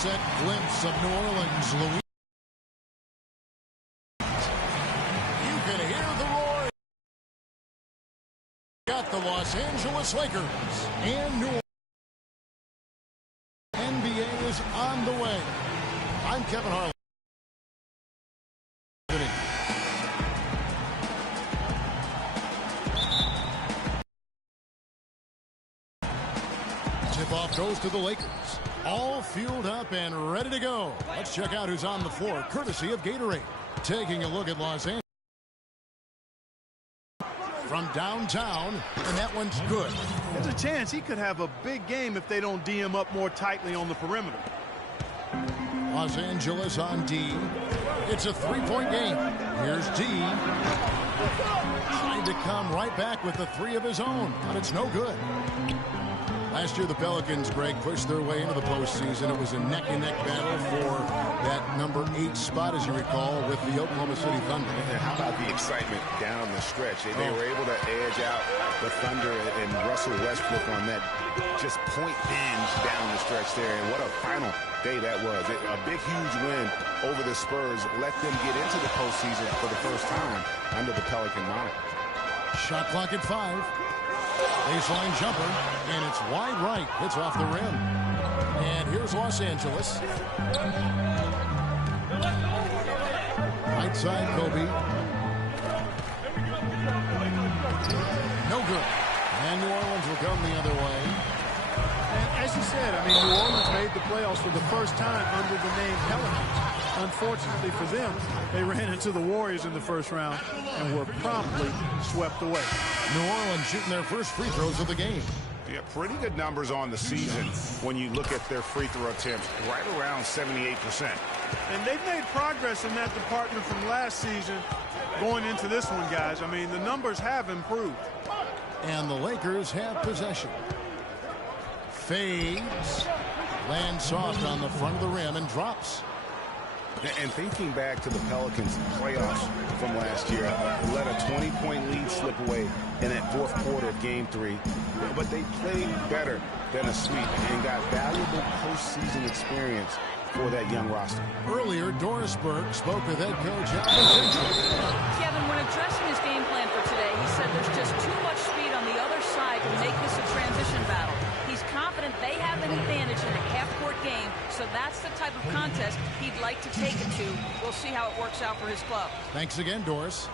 sunset glimpse of New Orleans, Louisiana. You can hear the roar. Got the Los Angeles Lakers and New Orleans. NBA is on the way. I'm Kevin Harlan. Tip-off goes to the Lakers. All fueled up and ready to go. Let's check out who's on the floor, courtesy of Gatorade. Taking a look at Los Angeles. From downtown, and that one's good. There's a chance he could have a big game if they don't D him up more tightly on the perimeter. Los Angeles on D. It's a three-point game. Here's D. Trying to come right back with the three of his own, but it's no good. Last year, the Pelicans, Greg, pushed their way into the postseason. It was a neck-and-neck battle for that number 8 spot, as you recall, with the Oklahoma City Thunder. And how about the excitement down the stretch? They were able to edge out the Thunder and Russell Westbrook on that just point binge down the stretch there. And what a final day that was. A big, huge win over the Spurs let them get into the postseason for the first time under the Pelican moniker. Shot clock at 5. Baseline jumper, and it's wide right. It's off the rim. And here's Los Angeles. Right side, Kobe. No good. And New Orleans will come the other way. And as you said, I mean, New Orleans made the playoffs for the first time under the name Pelicans. Unfortunately for them, they ran into the Warriors in the first round and were promptly swept away. New Orleans shooting their first free throws of the game. Yeah, pretty good numbers on the season when you look at their free throw attempts, right around 78%. And they've made progress in that department from last season going into this one, guys. I mean, the numbers have improved. And the Lakers have possession. Fades. Lands soft on the front of the rim and drops. And thinking back to the Pelicans playoffs from last year, let a 20-point lead slip away in that fourth quarter of Game 3. But they played better than a sweep and got valuable postseason experience for that young roster. Earlier, Doris Burke spoke with head coach. Kevin, when addressing his game plan for today, he said there's just too much speed on the other side to make this a transition battle. He's confident they have an advantage in a half-court game, so that's the type of contest he'd like to take it to. We'll see how it works out for his club. Thanks again, Doris.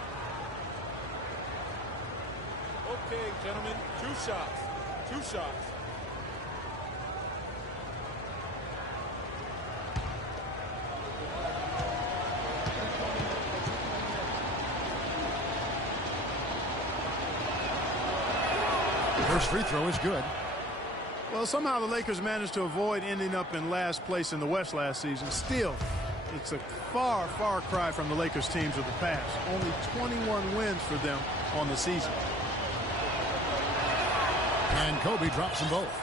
Okay, gentlemen, 2 shots. 2 shots. First free throw is good. Well, somehow the Lakers managed to avoid ending up in last place in the West last season. Still, it's a far, far cry from the Lakers teams of the past. Only 21 wins for them on the season. And Kobe drops them both.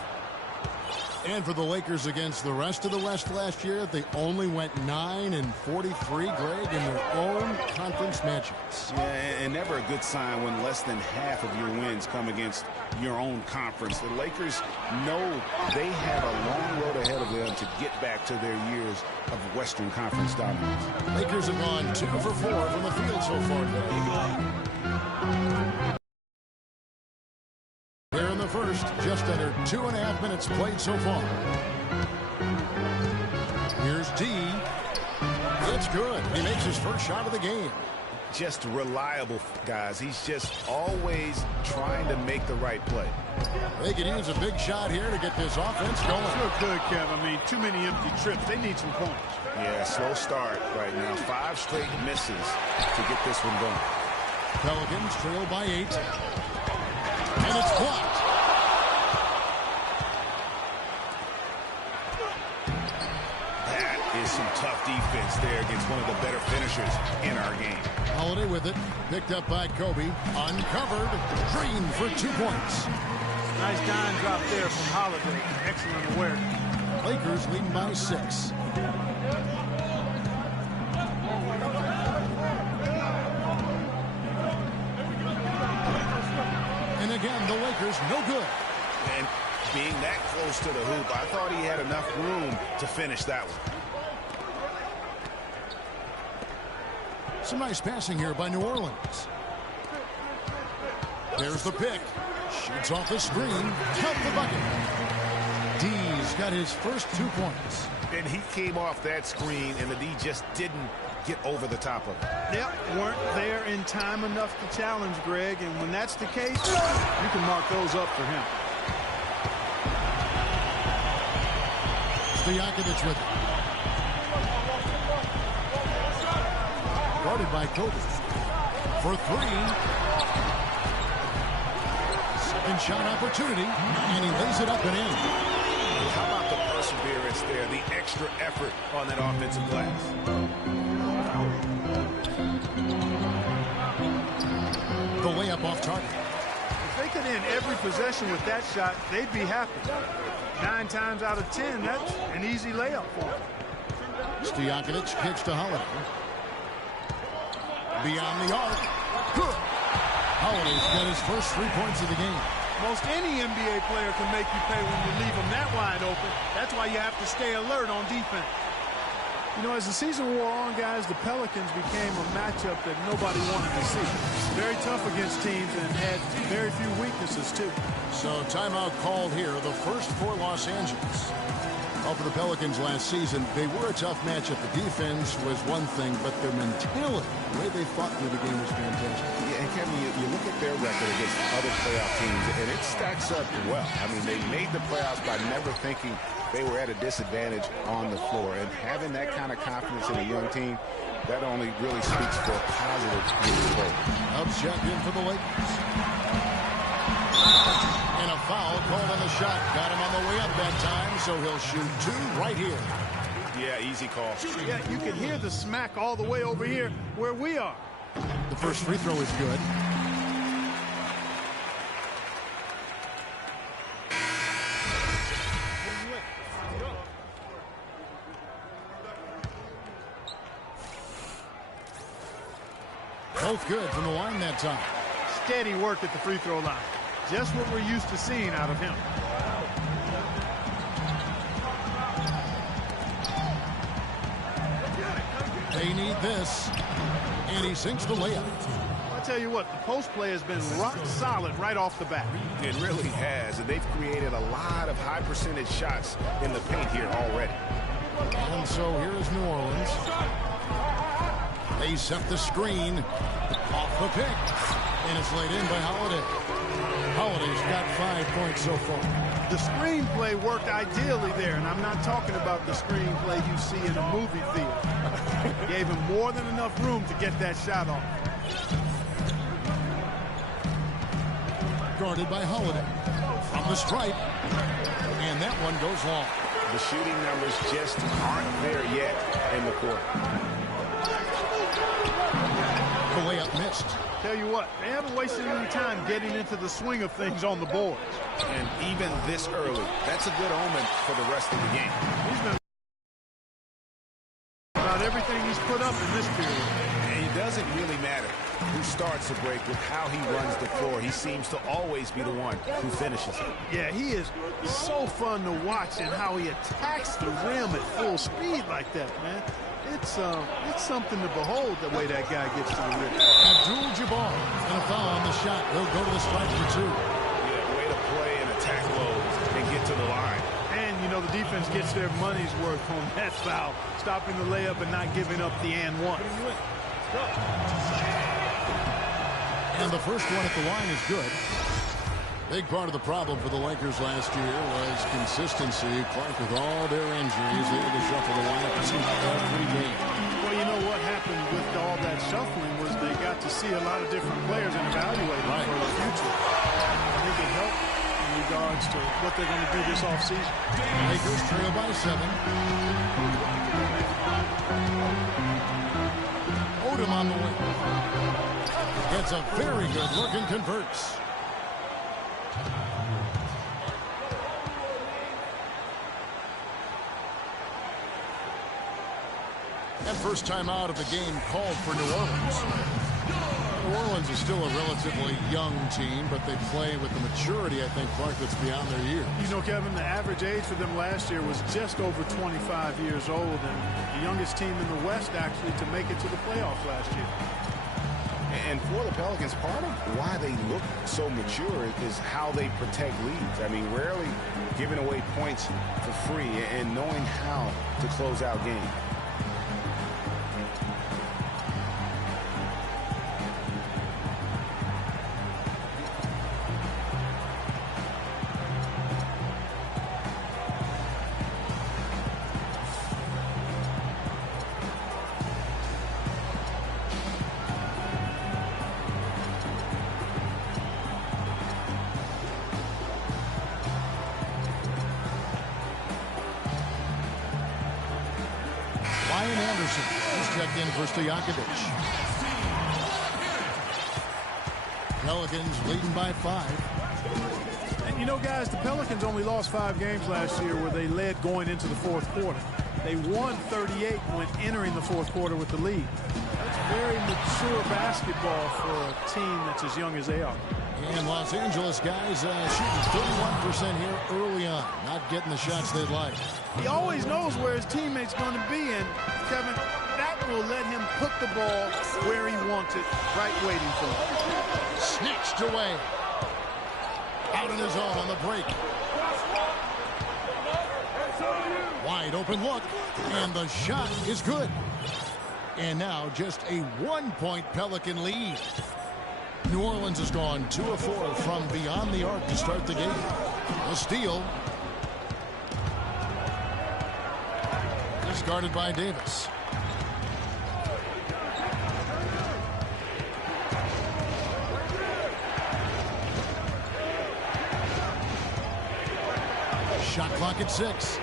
And for the Lakers against the rest of the West last year, they only went 9-43, Greg, in their own conference matchups. Yeah, and never a good sign when less than half of your wins come against your own conference. The Lakers know they have a long road ahead of them to get back to their years of Western Conference dominance. Lakers have gone 2 for 4 from the field so far today. Here in the first, just under 2.5 minutes played so far. Here's D. It's good. He makes his first shot of the game. Just reliable, guys. He's just always trying to make the right play. They could use a big shot here to get this offense going. Sure could, Kev. I mean, too many empty trips. They need some points. Yeah, slow start right now. 5 straight misses to get this one going. Pelicans trail by 8. And it's blocked. That is some tough defense there against one of the better finishers in our game. Holiday with it. Picked up by Kobe. Uncovered. Green for 2 points. Nice dime drop there from Holiday. Excellent awareness. Lakers leading by 6. And again, the Lakers no good. And being that close to the hoop, I thought he had enough room to finish that one. Some nice passing here by New Orleans. There's the pick. Shoots off the screen. Count the bucket. D's got his first 2 points. And he came off that screen, and the D just didn't get over the top of it. Yep, weren't there in time enough to challenge Greg, and when that's the case, you can mark those up for him. Stojakovic with it. Guarded by Kobe. For 3. Second shot opportunity, and he lays it up and in. How about the perseverance there, the extra effort on that offensive glass? The layup off target. If they could end every possession with that shot, they'd be happy. 9 times out of 10, that's an easy layup for them. Stojakovic kicks to Holiday. Beyond the arc. Good. Holiday's got his first 3 points of the game. Most any NBA player can make you pay when you leave them that wide open. That's why you have to stay alert on defense. You know, as the season wore on, guys, the Pelicans became a matchup that nobody wanted to see. Very tough against teams and had very few weaknesses, too. So timeout called here, the first for Los Angeles. Well, for the Pelicans last season, they were a tough matchup. The defense was one thing, but their mentality, the way they fought through the game was fantastic. Yeah, and Kevin, you look at their record against other playoff teams, and it stacks up well. I mean, they made the playoffs by never thinking they were at a disadvantage on the floor. And having that kind of confidence in a young team, that only really speaks for a positive moving forward. Up check in for the Lakers. And a foul called on the shot. Got him on the way up that time, so he'll shoot 2 right here. Yeah, easy call. Yeah, you can hear the smack all the way over here where we are. The first free throw is good. Both good from the line that time. Steady work at the free throw line. Just what we're used to seeing out of him. They need this. And he sinks the layup. I'll tell you what, the post play has been rock solid right off the bat. It really has, and they've created a lot of high percentage shots in the paint here already. And so here is New Orleans. They set the screen. Off the pick. And it's laid in by Holiday. Holiday's got 5 points so far. The screenplay worked ideally there, and I'm not talking about the screenplay you see in a movie theater. Gave him more than enough room to get that shot off. Guarded by Holiday. From the stripe. And that one goes long. The shooting numbers just aren't there yet in the quarter. The layup missed. Tell you what, they haven't wasted any time getting into the swing of things on the boards. And even this early, that's a good omen for the rest of the game. He's been about everything he's put up in this period. And it doesn't really matter who starts the break with how he runs the floor. He seems to always be the one who finishes it. Yeah, he is so fun to watch, and how he attacks the rim at full speed like that, man. It's something to behold, the way that guy gets to the rim. Abdul-Jabbar and a foul on the shot. He'll go to the stripe for 2. Yeah, way to play and attack low and get to the line. And, you know, the defense gets their money's worth on that foul, stopping the layup and not giving up the and one. And the first one at the line is good. Big part of the problem for the Lakers last year was consistency. Clark, with all their injuries, they had to shuffle the lineup every game. Well, you know what happened with all that shuffling was they got to see a lot of different players and evaluate them for the future. I think it helped in regards to what they're going to do this offseason. Lakers trail by 7. Odom on the wing. Gets a very good look and converts. And first time out of the game called for New Orleans. New Orleans is still a relatively young team, but they play with the maturity, I think, Clark, that's beyond their years. You know, Kevin, the average age for them last year was just over 25 years old, and the youngest team in the West, actually, to make it to the playoffs last year. And for the Pelicans, part of why they look so mature is how they protect leads. I mean, rarely giving away points for free and knowing how to close out games. Pelicans leading by 5. And you know, guys, the Pelicans only lost 5 games last year where they led going into the fourth quarter. They won 38 when entering the fourth quarter with the lead. That's very mature basketball for a team that's as young as they are. And Los Angeles guys shooting 31% here early on, not getting the shots they'd like. He always knows where his teammate's going to be, and Kevin, that will let him put the ball where he wants it, right waiting for him. Snatched away. Out on his own on the break. Wide open look, and the shot is good. And now just a 1-point Pelican lead. New Orleans has gone 2 of 4 from beyond the arc to start the game. A steal. Discarded by Davis. Shot clock at 6.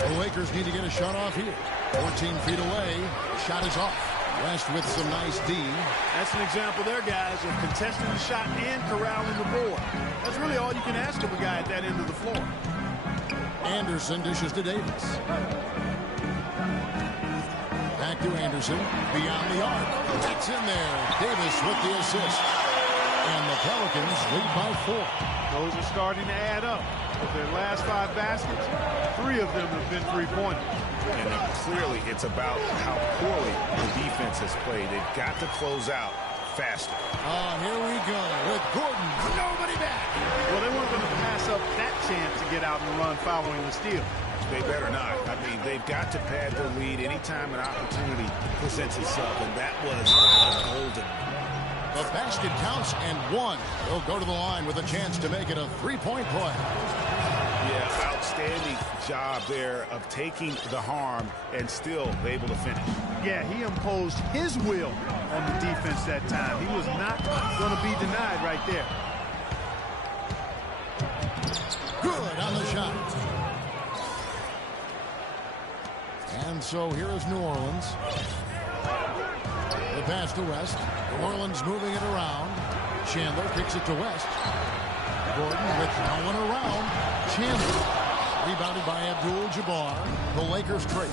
The Lakers need to get a shot off here. 14 feet away. Shot is off. West with some nice D. That's an example there, guys, of contesting the shot and corralling the board. That's really all you can ask of a guy at that end of the floor. Anderson dishes to Davis. Back to Anderson. Beyond the arc. It's in there. Davis with the assist. And the Pelicans lead by 4. Those are starting to add up. With their last 5 baskets, 3 of them have been three-pointers. And clearly it's about how poorly the defense has played. They've got to close out faster. Here we go with Gordon. Nobody back. Well, they weren't going to pass up that chance to get out and run following the steal. They better not. I mean, they've got to pad their lead anytime an opportunity presents itself, and that was golden. The basket counts and 1. They'll go to the line with a chance to make it a 3-point play. Yeah, outstanding job there of taking the harm and still able to finish. Yeah, he imposed his will on the defense that time. He was not going to be denied right there. Good on the shot. And so here is New Orleans. The pass to West. New Orleans moving it around. Chandler kicks it to West. Gordon with no one around. Chandler rebounded by Abdul-Jabbar. The Lakers trade.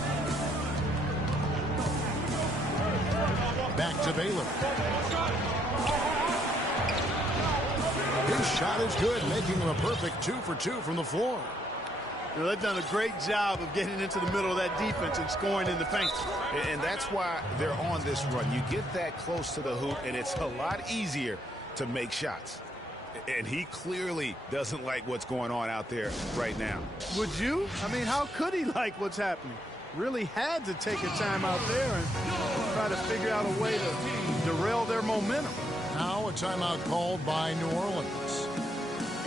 Back to Baylor. His shot is good, making him a perfect 2 for 2 from the floor. You know, they've done a great job of getting into the middle of that defense and scoring in the paint. And that's why they're on this run. You get that close to the hoop, and it's a lot easier to make shots. And he clearly doesn't like what's going on out there right now. Would you? I mean, how could he like what's happening? Really had to take a time out there and try to figure out a way to derail their momentum. Now a timeout called by New Orleans.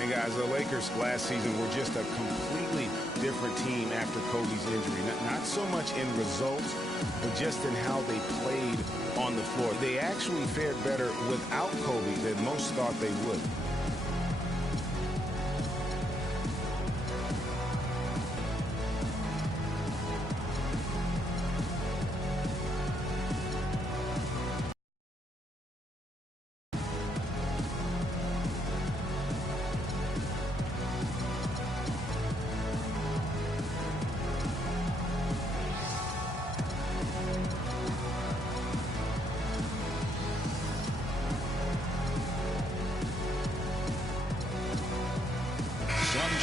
And guys, the Lakers last season were just a completely different team after Kobe's injury. Not so much in results, but just in how they played on the floor. They actually fared better without Kobe than most thought they would.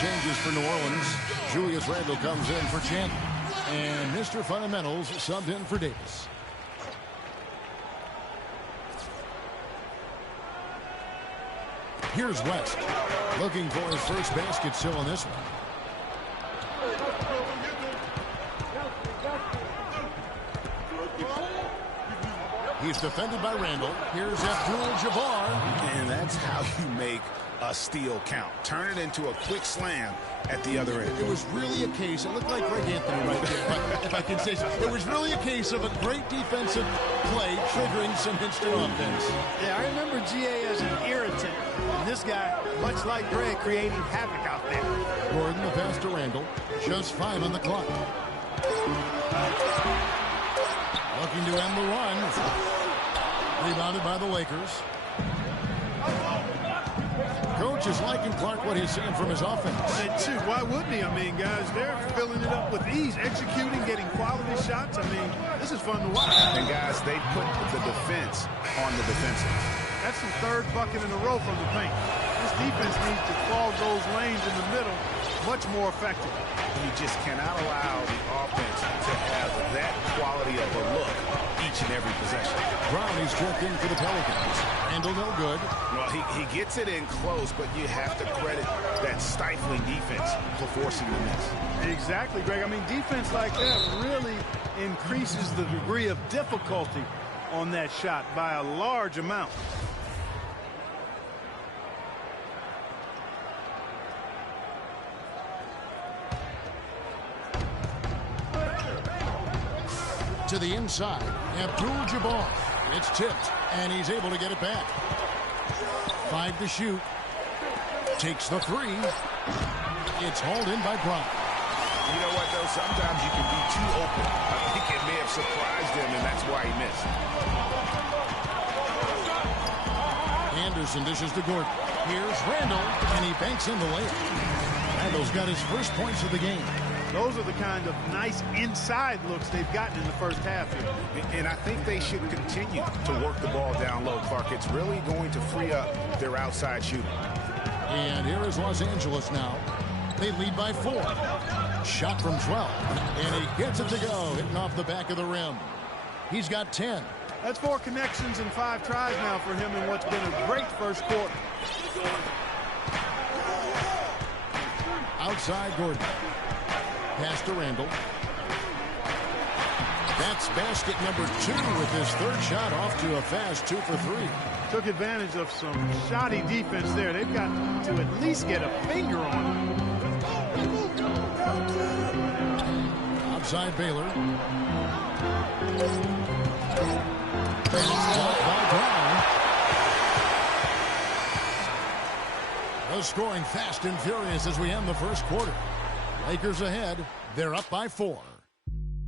changes for New Orleans. Julius Randle comes in for Chandler. And Mr. Fundamentals subbed in for Davis. Here's West. Looking for his first basket still in this one. He's defended by Randle. Here's Abdul-Jabbar. And that's how you make a steal count. Turn it into a quick slam at the other end. It was really a case, it looked like Greg Anthony right there, but if I can say so, it was really a case of a great defensive play triggering some instant offense. Yeah, I remember GA as an irritant. And this guy, much like Greg, creating havoc out there. Gordon, the pass to Randle. Just 5 on the clock. Looking to end the run. Rebounded by the Lakers. Coach is liking Clark what he's seeing from his offense. Shoot, why wouldn't he? I mean, guys, they're filling it up with ease, executing, getting quality shots. I mean, this is fun to watch. And guys, they put the defense on the defensive. That's the third bucket in a row from the paint. This defense needs to clog those lanes in the middle much more effective. You just cannot allow the offense to have that quality of a look each and every possession. Brownie's checked in for the Pelicans. Randle no good. Well, he gets it in close, but you have to credit that stifling defense for forcing the miss. Exactly, Greg. I mean, defense like that really increases the degree of difficulty on that shot by a large amount. To the inside, Abdul-Jabbar. It's tipped, and he's able to get it back. 5 to shoot. Takes the 3. It's hauled in by Brown. You know what, though? Sometimes you can be too open. I think it may have surprised him, and that's why he missed. Anderson dishes to Gordon. Here's Randle, and he banks in the layup. Randle's got his first points of the game. Those are the kind of nice inside looks they've gotten in the first half here. And I think they should continue to work the ball down low, Clark. It's really going to free up their outside shooting. And here is Los Angeles now. They lead by 4. Shot from 12. And he gets it to go, hitting off the back of the rim. He's got 10. That's 4 connections and 5 tries now for him in what's been a great first quarter. Outside Gordon. Pass to Randle. That's basket number 2 with his third shot off to a fast 2 for 3. Took advantage of some shoddy defense there. They've got to at least get a finger on it. Outside Baylor. And it's blocked by Brown. The scoring fast and furious as we end the first quarter. Lakers ahead. They're up by 4.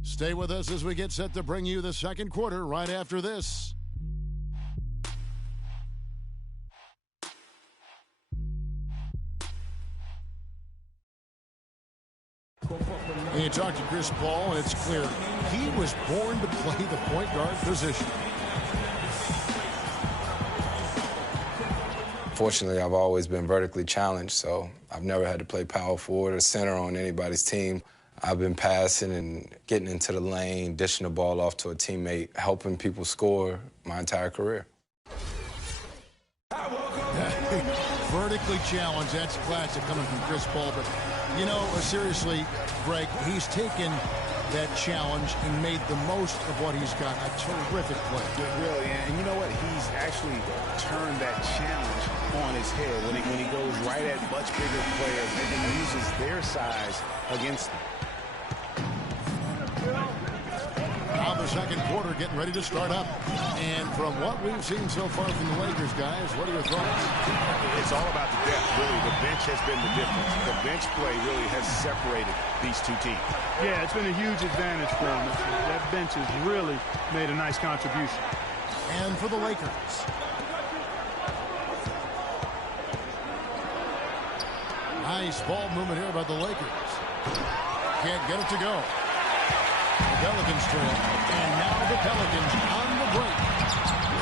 Stay with us as we get set to bring you the second quarter right after this. And you talk to Chris Paul, and it's clear he was born to play the point guard position. Fortunately, I've always been vertically challenged, so I've never had to play power forward or center on anybody's team. I've been passing and getting into the lane, dishing the ball off to a teammate, helping people score my entire career. Vertically challenged, that's classic coming from Chris Paul. But, you know, seriously, Greg, he's taken that challenge and made the most of what he's got. A terrific play. Really, and you know what? He's actually turned that challenge on his head when he goes right at much bigger players and uses their size against them. Now the second quarter getting ready to start up. And from what we've seen so far from the Lakers, guys, what are your thoughts? It's all about the depth, really. The bench has been the difference. The bench play really has separated these two teams. Yeah, it's been a huge advantage for them. That bench has really made a nice contribution. And for the Lakers. Nice ball movement here by the Lakers. Can't get it to go. The Pelicans trail. And now the Pelicans on the break.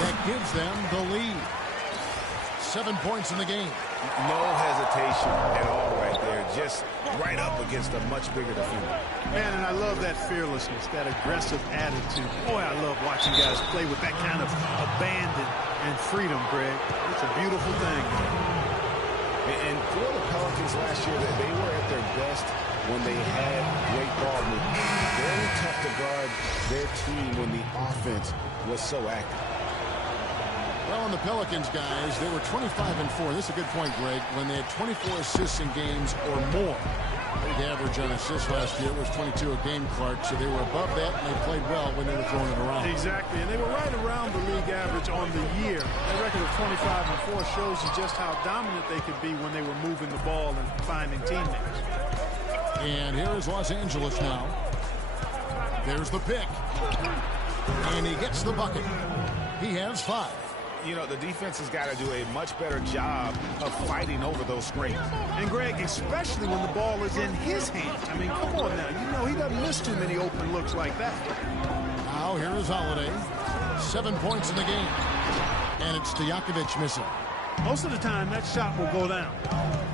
That gives them the lead. 7 points in the game. No hesitation at all right there. there, just right up against a much bigger defender. Man, and I love that fearlessness, that aggressive attitude. Boy, I love watching guys play with that kind of abandon and freedom, Greg. It's a beautiful thing. And for the Pelicans last year, they were at their best when they had great ball movement. Very tough to guard their team when the offense was so active. Well, on the Pelicans, guys, they were 25-4. This is a good point, Greg. When they had 24 assists in games or more. The average on assists last year was 22 a game, Clark, so they were above that, and they played well when they were throwing it around. Exactly, and they were right around the league average on the year. That record of 25-4 shows you just how dominant they could be when they were moving the ball and finding teammates. And here is Los Angeles now. There's the pick. And he gets the bucket. He has 5. You know, the defense has got to do a much better job of fighting over those screens. And, Greg, especially when the ball is in his hands. I mean, come on now. You know he doesn't miss too many open looks like that. Now, here is Holiday. 7 points in the game. And it's Stojakovic missing. Most of the time, that shot will go down.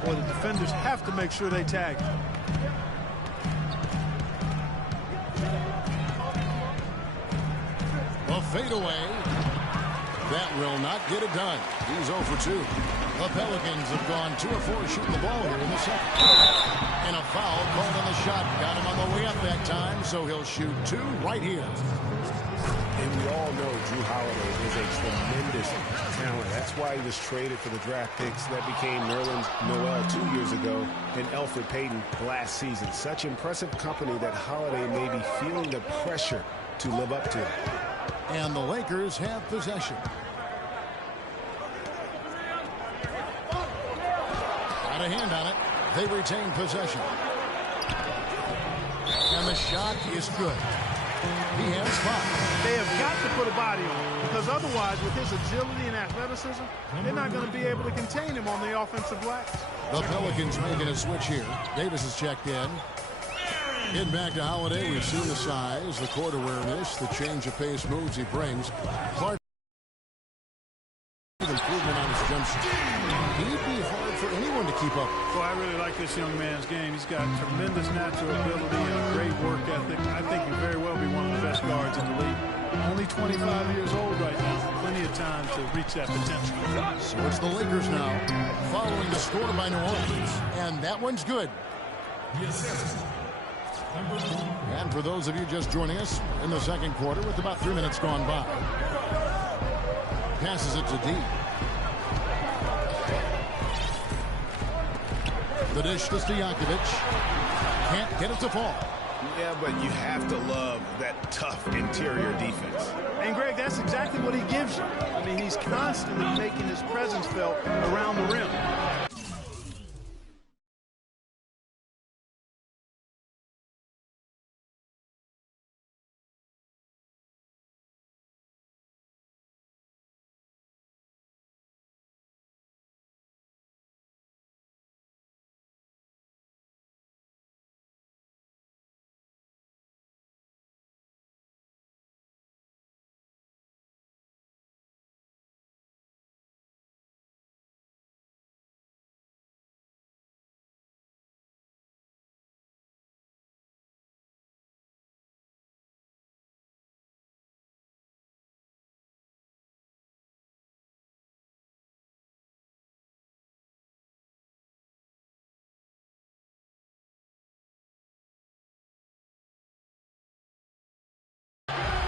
Or the defenders have to make sure they tag him. A fadeaway. That will not get it done. He's 0 for 2. The Pelicans have gone 2 of 4 shooting the ball here in the second. And a foul called on the shot. Got him on the way up that time, so he'll shoot 2 right here. And we all know Drew Holiday is a tremendous talent. That's why he was traded for the draft picks that became Nerlens Noel 2 years ago and Elfrid Payton last season. Such impressive company that Holiday may be feeling the pressure to live up to. And the Lakers have possession. Got a hand on it. They retain possession. And the shot is good. He has 5. They have got to put a body on him, because otherwise, with his agility and athleticism, they're not going to be able to contain him on the offensive glass. The Pelicans making a switch here. Davis is checked in. Getting back to Holiday, we've seen the size, the court awareness, the change of pace moves he brings. Clark improvement on his jump shot. He'd be hard for anyone to keep up. Well, I really like this young man's game. He's got tremendous natural ability and a great work ethic. I think he'll very well be one of the best guards in the league. Only 25 years old right now. Plenty of time to reach that potential. So it's the Lakers now, following the score by New Orleans. And that one's good. And for those of you just joining us in the second quarter with about 3 minutes gone by. Passes it to D. The dish to Stojakovic. Can't get it to fall. Yeah, but you have to love that tough interior defense. And, Greg, that's exactly what he gives you. I mean, he's constantly making his presence felt around the rim.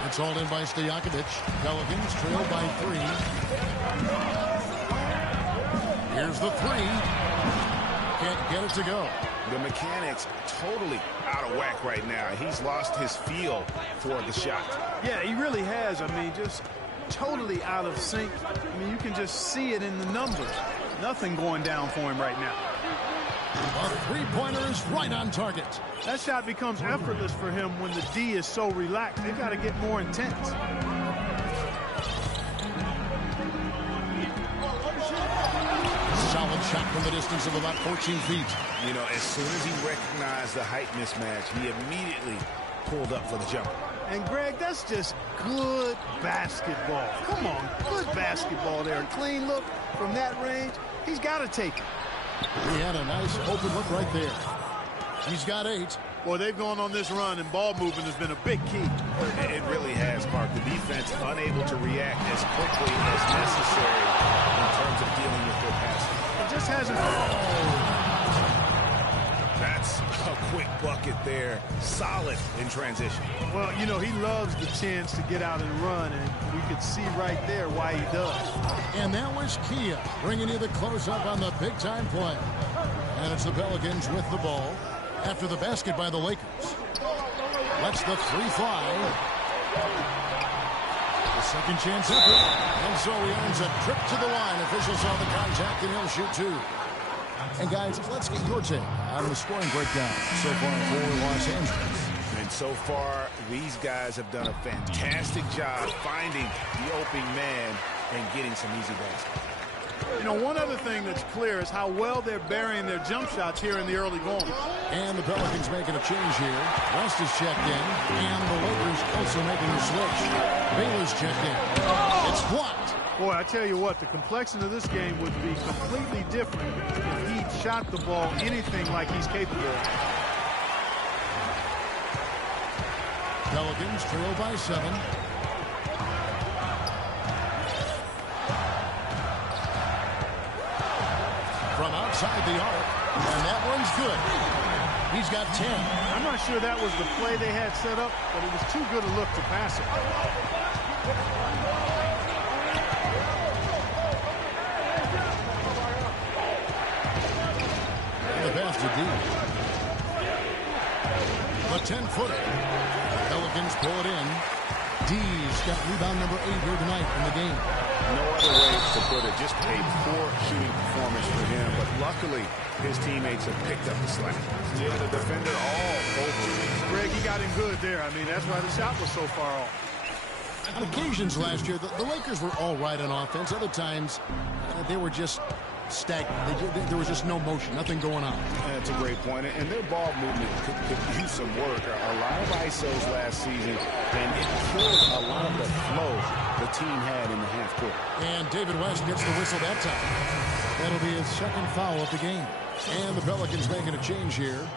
It's hauled in by Stojakovic. Pelicans trail by 3. Here's the 3. Can't get it to go. The mechanics totally out of whack right now. He's lost his feel for the shot. Yeah, he really has. I mean, just totally out of sync. I mean, you can just see it in the numbers. Nothing going down for him right now. A three-pointer is right on target. That shot becomes effortless for him when the D is so relaxed. They've got to get more intense. Solid shot from the distance of about 14 feet. You know, as soon as he recognized the height mismatch, he immediately pulled up for the jumper. And, Greg, that's just good basketball. Come on, good basketball there. Clean look from that range. He's got to take it. He had a nice open look right there. He's got 8. Boy, they've gone on this run, and ball movement has been a big key. It really has, Mark. The defense unable to react as quickly as necessary in terms of dealing with their passing. It just hasn't. That's a quick bucket there. Solid in transition. Well, you know, he loves the chance to get out and run, and we could see right there why he does. And that was Kia bringing you the close-up on the big-time play. And it's the Pelicans with the ball after the basket by the Lakers. Lets the 3 fly. The second chance effort. And so he earns a trip to the line. Officials saw the contact, and he'll shoot 2. And guys, let's get your take out of the scoring breakdown so far for Los Angeles. And so far, these guys have done a fantastic job finding the opening man and getting some easy baskets. You know, one other thing that's clear is how well they're burying their jump shots here in the early going. And the Pelicans making a change here. West is checked in, and the Lakers also making a switch. Baylor's checked in. It's blocked. Boy, I tell you what, the complexion of this game would be completely different if he shot the ball anything like he's capable of. Pelicans trail by 7. From outside the arc, and that one's good. He's got 10. I'm not sure that was the play they had set up, but it was too good a look to pass it. The pass to D. The 10-footer. Pelicans pull it in. D's got rebound number 8 here tonight in the game. No other way to put it. Just a poor shooting performance for him. But luckily, his teammates have picked up the slack. Yeah, the defender all over him. Greg, he got him good there. I mean, that's why the shot was so far off. On occasions last year, the Lakers were all right on offense. Other times, they were just stagnant. There was just no motion, nothing going on. That's a great point. And their ball movement could use some work. A lot of ISOs last season, and it killed a lot of the flow the team had in the half court. And David West gets the whistle that time. That'll be his second foul of the game. And the Pelicans making a change here.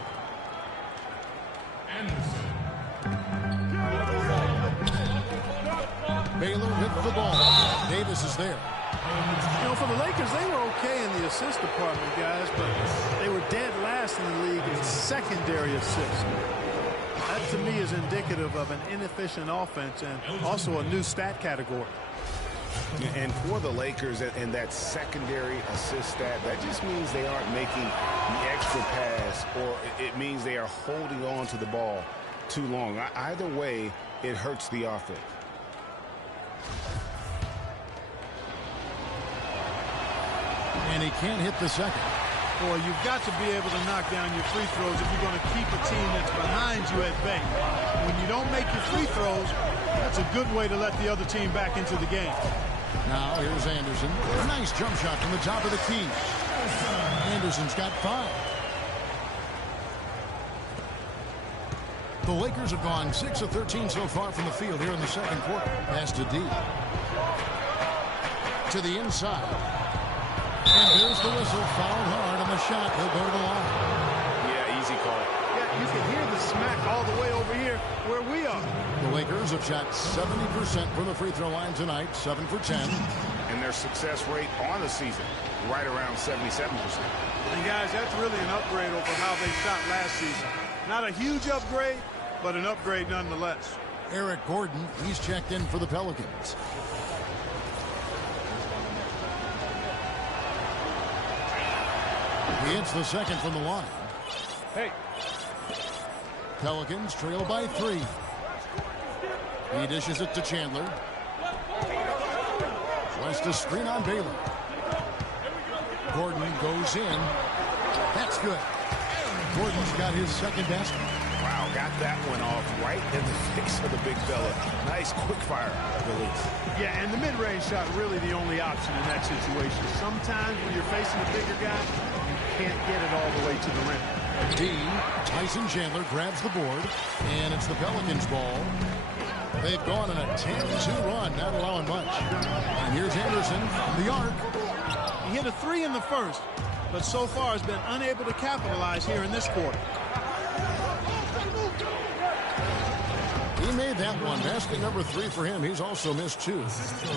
Baylor with the ball. Davis is there. You know, for the Lakers, they were okay in the assist department, guys, but they were dead last in the league in secondary assists. That, to me, is indicative of an inefficient offense and also a new stat category. And for the Lakers and that secondary assist stat, that just means they aren't making the extra pass, or it means they are holding on to the ball too long. Either way, it hurts the offense. And he can't hit the second. Boy, you've got to be able to knock down your free throws if you're going to keep a team that's behind you at bay. When you don't make your free throws, that's a good way to let the other team back into the game. Now here's Anderson. A nice jump shot from the top of the key. Anderson's got 5. The Lakers have gone 6 of 13 so far from the field here in the second quarter. Pass to D. To the inside. And there's the whistle. Fouled hard on the shot. He'll go to the line. Yeah, easy call. Yeah, you can hear the smack all the way over here where we are. The Lakers have shot 70% from the free throw line tonight, 7 for 10. And their success rate on the season, right around 77%. And guys, that's really an upgrade over how they shot last season. Not a huge upgrade, but an upgrade nonetheless. Eric Gordon, he's checked in for the Pelicans. He hits the second from the line. Hey. Pelicans trail by 3. He dishes it to Chandler. Tries to screen on Baylor. Gordon goes in. That's good. Gordon's got his second basket. Wow, got that one off right in the face of the big fella. Nice quick fire release. Yeah, and the mid-range shot really the only option in that situation. Sometimes when you're facing a bigger guy, you can't get it all the way to the rim. D. Tyson Chandler grabs the board, and it's the Pelicans' ball. They've gone on a 10-2 run, not allowing much. And here's Anderson from the arc. He hit a 3 in the first. but so far has been unable to capitalize here in this quarter. He made that one. Basket number 3 for him. He's also missed 2.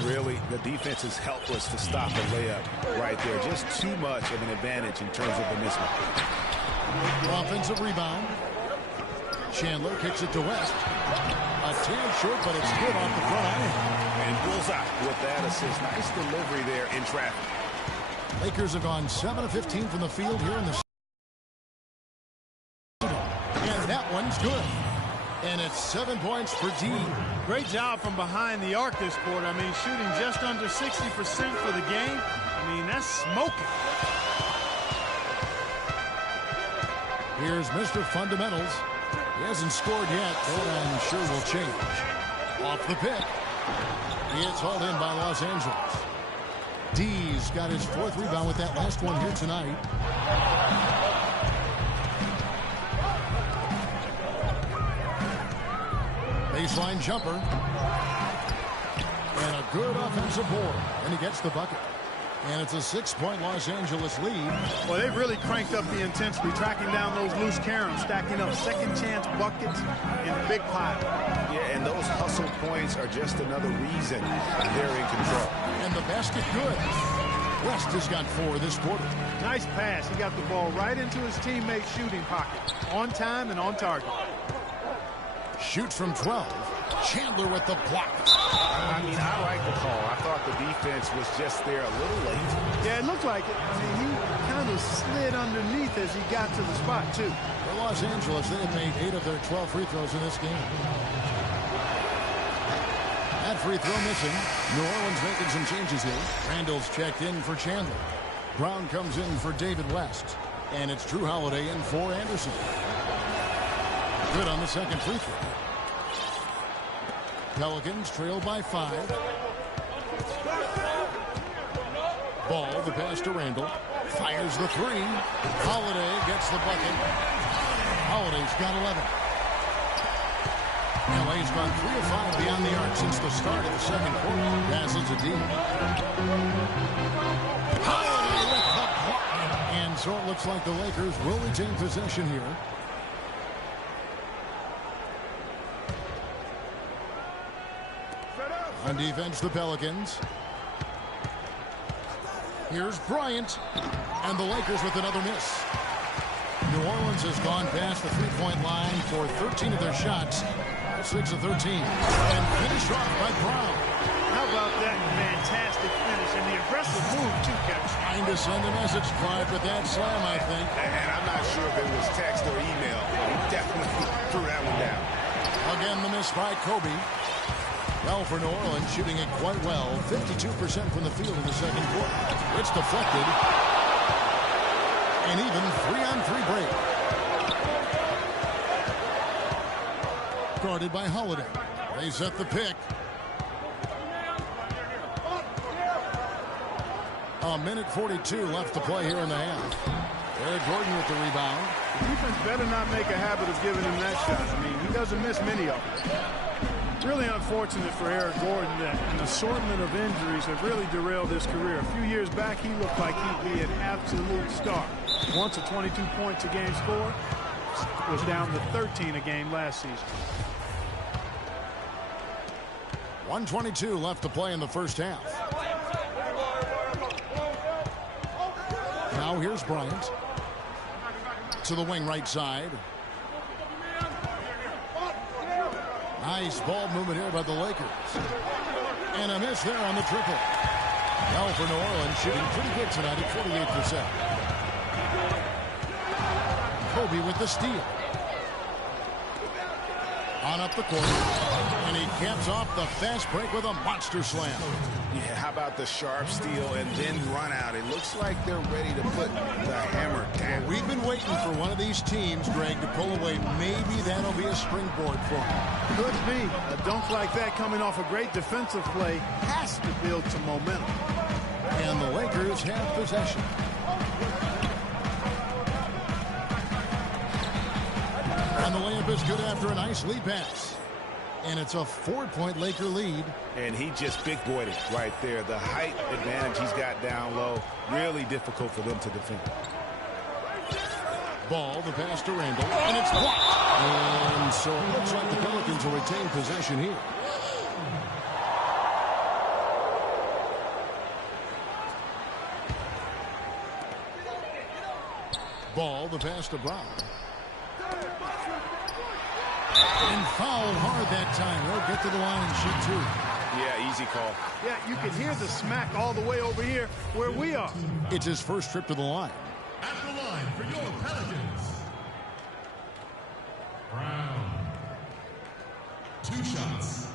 Really, the defense is helpless to stop the layup right there. Just too much of an advantage in terms of the mismatch. Offensive rebound. Chandler kicks it to West. A tad short, but it's good off the front iron. And bullseye with that assist. Nice delivery there in traffic. Lakers have gone 7 of 15 from the field here in the and that one's good. And it's 7 points for D. Great job from behind the arc this quarter. I mean, shooting just under 60% for the game. I mean, that's smoking. Here's Mr. Fundamentals. He hasn't scored yet, but I'm sure will change. Off the pick. It's hauled in by Los Angeles. D's got his 4th rebound with that last one here tonight. Baseline jumper. And a good offensive board. And he gets the bucket. And it's a 6-point Los Angeles lead. Well, they've really cranked up the intensity, tracking down those loose caroms, stacking up second chance buckets in a big pile. Yeah, and those hustle points are just another reason they're in control. And the basket good. West has got 4 this quarter. Nice pass. He got the ball right into his teammate's shooting pocket. On time and on target. Shoots from 12. Chandler with the block. I mean, I like the call. I thought the defense was just there a little late. Yeah, it looked like it. I mean, he kind of slid underneath as he got to the spot, too. For Los Angeles, they have made 8 of their 12 free throws in this game. That free throw missing. New Orleans making some changes here. Randall's checked in for Chandler. Brown comes in for David West. And it's Drew Holiday in for Anderson. Good on the second free throw. Pelicans trail by 5. Ball, the pass to Randall. Fires the 3. Holiday gets the bucket. Holiday's got 11. LA's gone 3 of 5 beyond the arc since the start of the second quarter. Passes to D. Holiday with the block. And so it looks like the Lakers will retain possession here. On defense, the Pelicans. Here's Bryant. And the Lakers with another miss. New Orleans has gone past the three-point line for 13 of their shots. 6 of 13. And finished off by Brown. How about that fantastic finish and the aggressive move, too, Kevin? Trying to send a message, Clive, with that slam, I think. And I'm not sure if it was text or email, but he definitely threw that one down. Again, the miss by Kobe. Well, for New Orleans, shooting it quite well. 52% from the field in the second quarter. It's deflected. And even 3-on-3 break. Guarded by Holiday. They set the pick. A minute 42 left to play here in the half. Eric Gordon with the rebound. The defense better not make a habit of giving him that shot. I mean, he doesn't miss many of them. Really unfortunate for Eric Gordon that an assortment of injuries have really derailed his career. A few years back, he looked like he'd be an absolute star. Once a 22 points a game score, was down to 13 a game last season. 1:22 left to play in the first half. Now here's Bryant. To the wing right side. Nice ball movement here by the Lakers. And a miss there on the triple. Well, for New Orleans, shooting pretty good tonight at 48%. Kobe with the steal. On up the court. And he caps off the fast break with a monster slam. Yeah, how about the sharp steal and then run out? It looks like they're ready to put the hammer down. We've been waiting for one of these teams, Greg, to pull away. Maybe that'll be a springboard for them. Could be. A dunk like that coming off a great defensive play has to build some momentum. And the Lakers have possession. And the layup is good after a nice lead pass. And it's a 4-point Laker lead. And he just big-boyed it right there. The height advantage he's got down low, really difficult for them to defend. Ball, the pass to Randall, and it's blocked. And so it looks like the Pelicans will retain possession here. Ball, the pass to Brown. And fouled hard that time. They'll get to the line and shoot two. Yeah, easy call. Yeah, you can hear the smack all the way over here where we are. It's his first trip to the line. At the line for your Pelicans, Brown. 2 shots.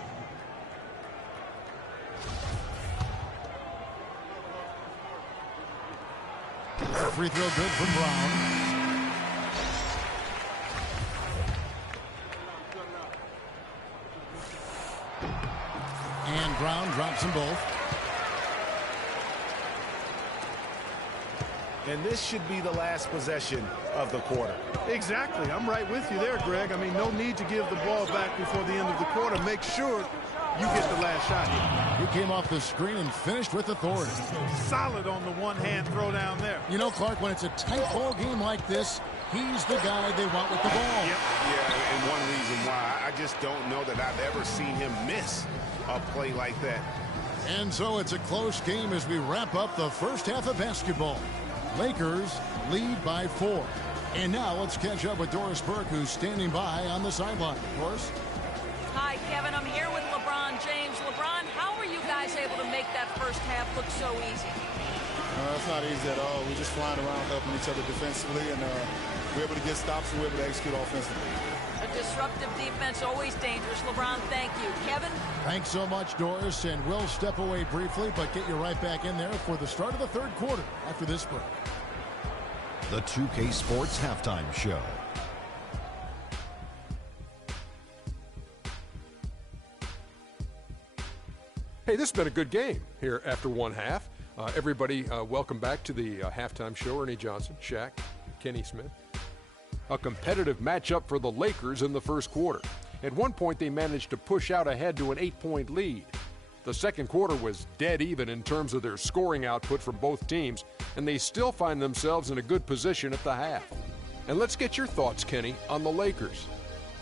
Free throw good from Brown. And Brown drops them both. And this should be the last possession of the quarter. Exactly. I'm right with you there, Greg. I mean, no need to give the ball back before the end of the quarter. Make sure you get the last shot here. He came off the screen and finished with authority. Solid on the one-hand throw down there. You know, Clark, when it's a tight ball game like this, he's the guy they want with the ball. Yep. Yeah, and one reason why I just don't know that I've ever seen him miss a play like that. And so it's a close game as we wrap up the first half of basketball. Lakers lead by 4. And now let's catch up with Doris Burke, who's standing by on the sideline. Doris? Hi, Kevin. I'm here with LeBron James. LeBron, how were you guys able to make that first half look so easy? It's not easy at all. We're just flying around helping each other defensively, and we're able to get stops and we're able to execute offensively. A disruptive defense, always dangerous. LeBron, thank you. Kevin? Thanks so much, Doris. And we'll step away briefly, but get you right back in there for the start of the third quarter after this break. The 2K Sports Halftime Show. Hey, this has been a good game here after one half. Everybody, welcome back to the halftime show. Ernie Johnson, Shaq, Kenny Smith. A competitive matchup for the Lakers in the first quarter. At one point, they managed to push out ahead to an 8-point lead. The second quarter was dead even in terms of their scoring output from both teams, and they still find themselves in a good position at the half. And let's get your thoughts, Kenny, on the Lakers.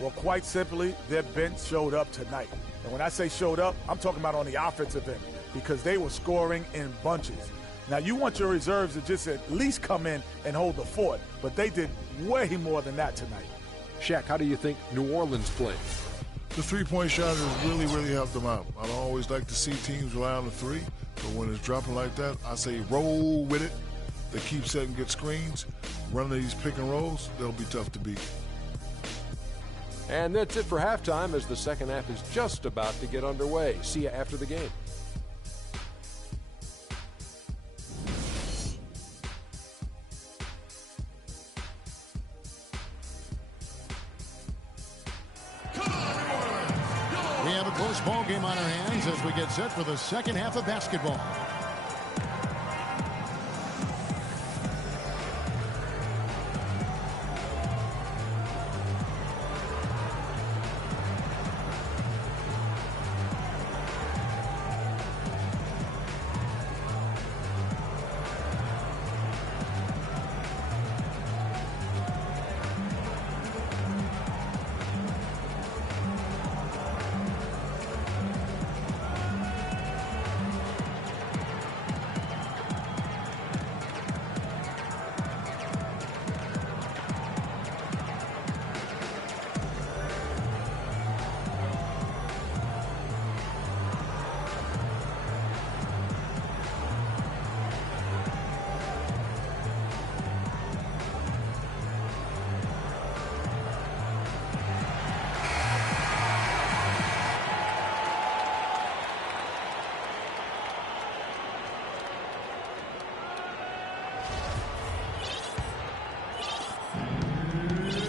Well, quite simply, their bench showed up tonight. And when I say showed up, I'm talking about on the offensive end, because they were scoring in bunches. Now, you want your reserves to just at least come in and hold the fort, but they did way more than that tonight. Shaq, how do you think New Orleans played? The three-point shot has really, really helped them out. I don't always like to see teams rely on the three, but when it's dropping like that, I say roll with it. They keep setting good screens, running these pick and rolls, they'll be tough to beat. And that's it for halftime as the second half is just about to get underway. See you after the game. We have a close ball game on our hands as we get set for the second half of basketball.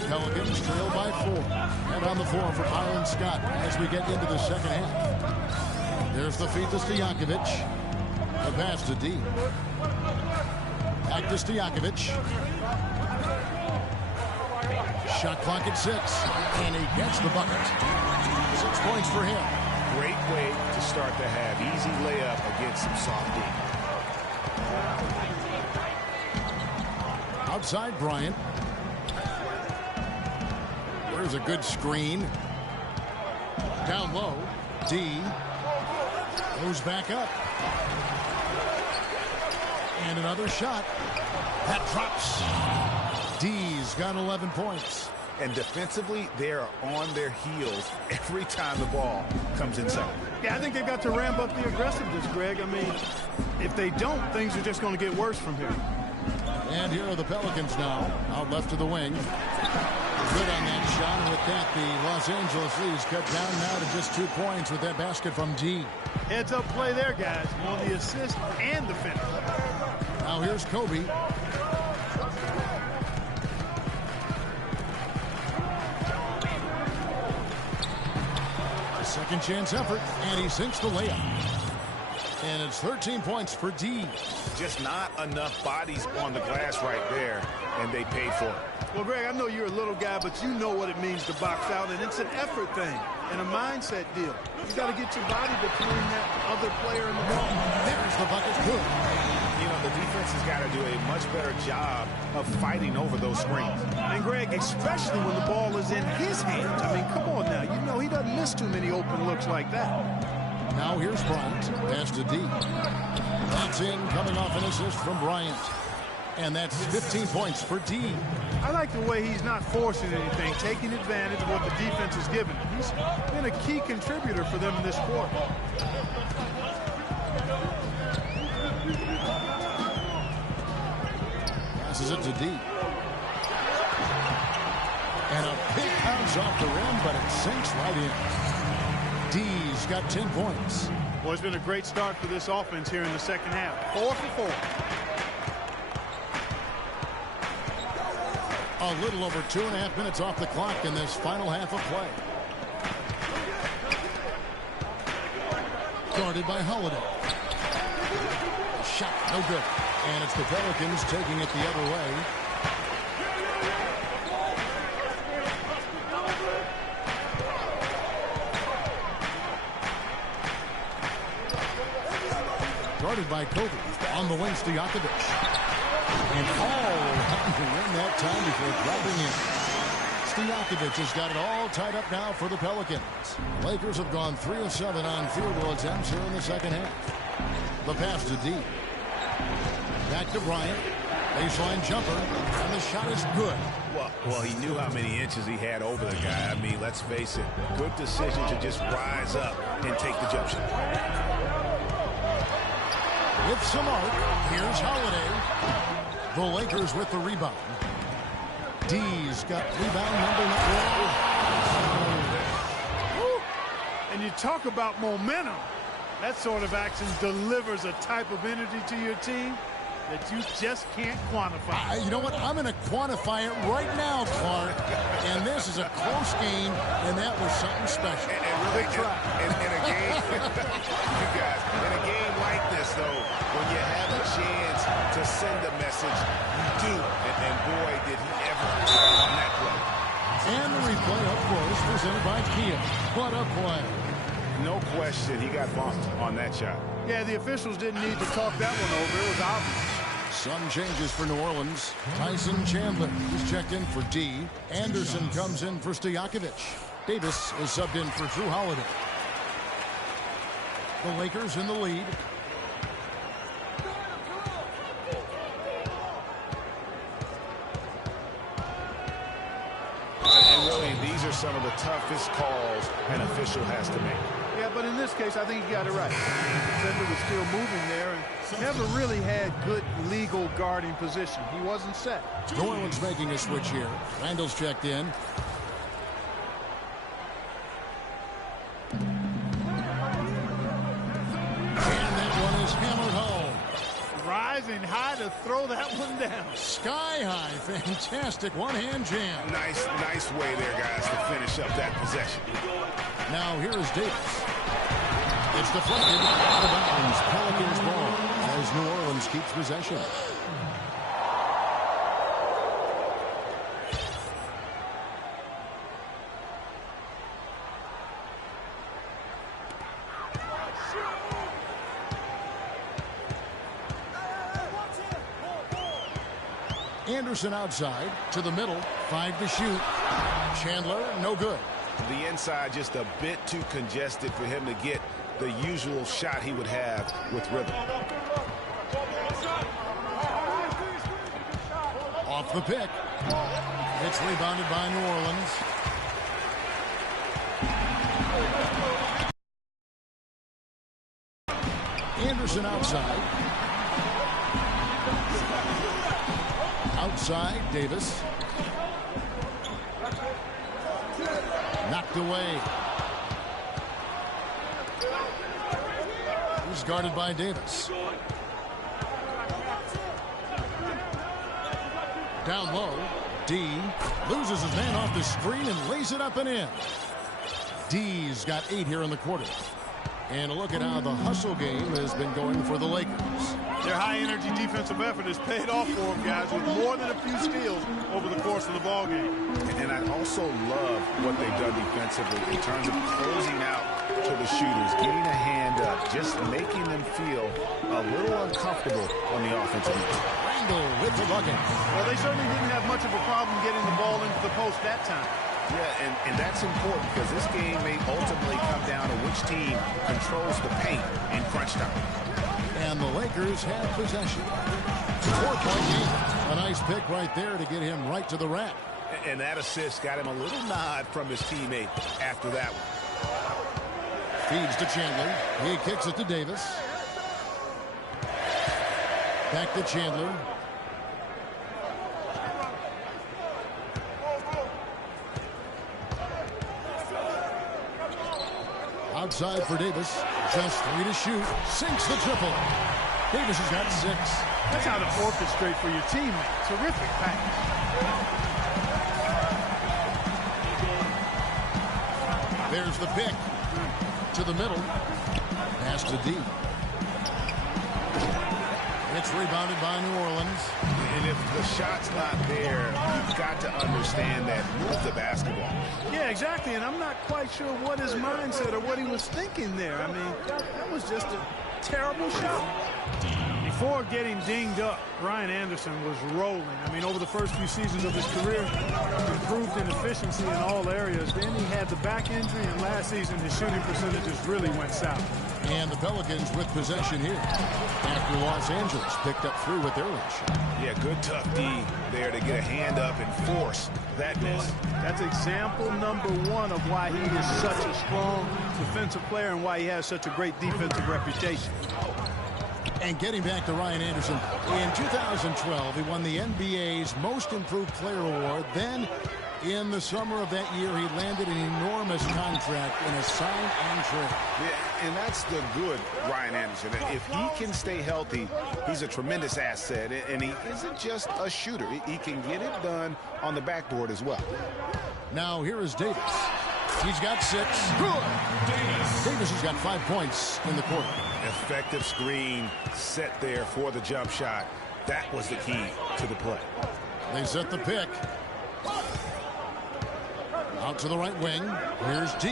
Pelicans trail by 4. And on the floor for Byron Scott as we get into the second half. There's the feed to Stojakovic. The pass to D. Back to Stojakovic. Shot clock at 6, and he gets the bucket. 6 points for him. Great way to start the half. Easy layup against some soft D. Outside Bryant. There's a good screen. Down low. D goes back up. And another shot. That drops. D's got 11 points. And defensively, they're on their heels every time the ball comes inside. Yeah, I think they've got to ramp up the aggressiveness, Greg. I mean, if they don't, things are just going to get worse from here. And here are the Pelicans now, out left of the wing. Good on that shot, and with that, the Los Angeles lead's cut down now to just 2 points with that basket from D. Heads up play there, guys, on the assist and the finish. Now here's Kobe. A second chance effort, and he sinks the layup. And it's 13 points for D. Just not enough bodies on the glass right there, and they paid for it. Well, Greg, I know you're a little guy, but you know what it means to box out, and it's an effort thing and a mindset deal. You got to get your body between that other player and the ball. There's the bucket. Good. You know, the defense has got to do a much better job of fighting over those screens. And, Greg, especially when the ball is in his hands. I mean, come on now. You know he doesn't miss too many open looks like that. Now here's Bryant. Pass to D. That's in, coming off an assist from Bryant. And that's 15 points for D. I like the way he's not forcing anything, taking advantage of what the defense is giving him. He's been a key contributor for them in this quarter. Passes it to D. And a big bounce off the rim, but it sinks right in. D's got 10 points. Well, it's been a great start for this offense here in the second half. 4 for 4. A little over 2.5 minutes off the clock in this final half of play. Guarded by Holiday. A shot, no good. And it's the Pelicans taking it the other way. Guarded by Kobe. On the wing, Stojakovic. And all around the rim that time before dropping in. Stojakovic has got it all tied up now for the Pelicans. The Lakers have gone 3 of 7 on field goal attempts here in the second half. The pass to D. Back to Bryant. Baseline jumper. And the shot is good. Well, he knew how many inches he had over the guy. I mean, let's face it. Good decision to just rise up and take the jump shot. With some arc, here's Holiday. The Lakers with the rebound. D's got rebound number 9. And you talk about momentum. That sort of action delivers a type of energy to your team that you just can't quantify. You know what? I'm going to quantify it right now, Clark. And this is a close game, and that was something special. And really, in a game, you guys, in a game like this, though, when you have a chance to send a message, you do. And boy, did he ever on that play. And the replay, of course, presented by Kia. What a play. No question, he got bumped on that shot. Yeah, the officials didn't need to talk that one over. It was obvious. Some changes for New Orleans. Tyson Chandler is checked in for D. Anderson comes in for Stojakovic. Davis is subbed in for Drew Holiday. The Lakers in the lead. And really, these are some of the toughest calls an official has to make. Yeah, but in this case, I think he got it right. The defender was still moving there and never really had good legal guarding position. He wasn't set. New Orleans making a switch here. Randall's checked in. And that one is hammered home. Rising high to throw that one down. Sky high. Fantastic one-hand jam. Nice way there, guys, to finish up that possession. Now here is Davis. It's deflected out of bounds. Pelicans ball as New Orleans keeps possession. Anderson outside to the middle. 5 to shoot. Chandler, no good. The inside just a bit too congested for him to get the usual shot he would have with rhythm. Off the pick. It's rebounded by New Orleans. Anderson outside. Outside, Davis. Knocked away. He's guarded by Davis. Down low, D loses his man off the screen and lays it up and in. D's got 8 here in the quarter. And a look at how the hustle game has been going for the Lakers. Their high-energy defensive effort has paid off for them, guys, with more than a few steals over the course of the ballgame. And I also love what they've done defensively in terms of closing out to the shooters, getting a hand up, just making them feel a little uncomfortable on the offensive end. Randall with the bucket. Well, they certainly didn't have much of a problem getting the ball into the post that time. Yeah, and that's important because this game may ultimately come down to which team controls the paint in crunch time. And the Lakers have possession. 4-point game. A nice pick right there to get him right to the rack. And that assist got him a little nod from his teammate after that one. Feeds to Chandler. He kicks it to Davis. Back to Chandler. Outside for Davis. Just 3 to shoot. Sinks the triple. Davis has got 6. That's how to orchestrate for your teammate. Terrific pass. There's the pick. To the middle. Pass to D. It's rebounded by New Orleans. And if the shot's not there, you've got to understand that move the basketball. Yeah, exactly. And I'm not quite sure what his mindset or what he was thinking there. I mean, that was just a terrible shot. Before getting dinged up, Brian Anderson was rolling. I mean, over the first few seasons of his career, improved in efficiency in all areas. Then he had the back injury, and last season his shooting percentages really went south. And the Pelicans with possession here after Los Angeles picked up 3 with their last shot. Yeah, good tough D there to get a hand up and force that miss. That's example number 1 of why he is such a strong defensive player and why he has such a great defensive reputation. And getting back to Ryan Anderson, in 2012, he won the NBA's Most Improved Player Award. Then, in the summer of that year, he landed an enormous contract in a sign and trade. Yeah, and that's the good Ryan Anderson. If he can stay healthy, he's a tremendous asset. And he isn't just a shooter. He can get it done on the backboard as well. Now, here is Davis. He's got 6. Good. Davis has got 5 points in the quarter. Effective screen set there for the jump shot. That was the key to the play. They set the pick. Out to the right wing. Here's D.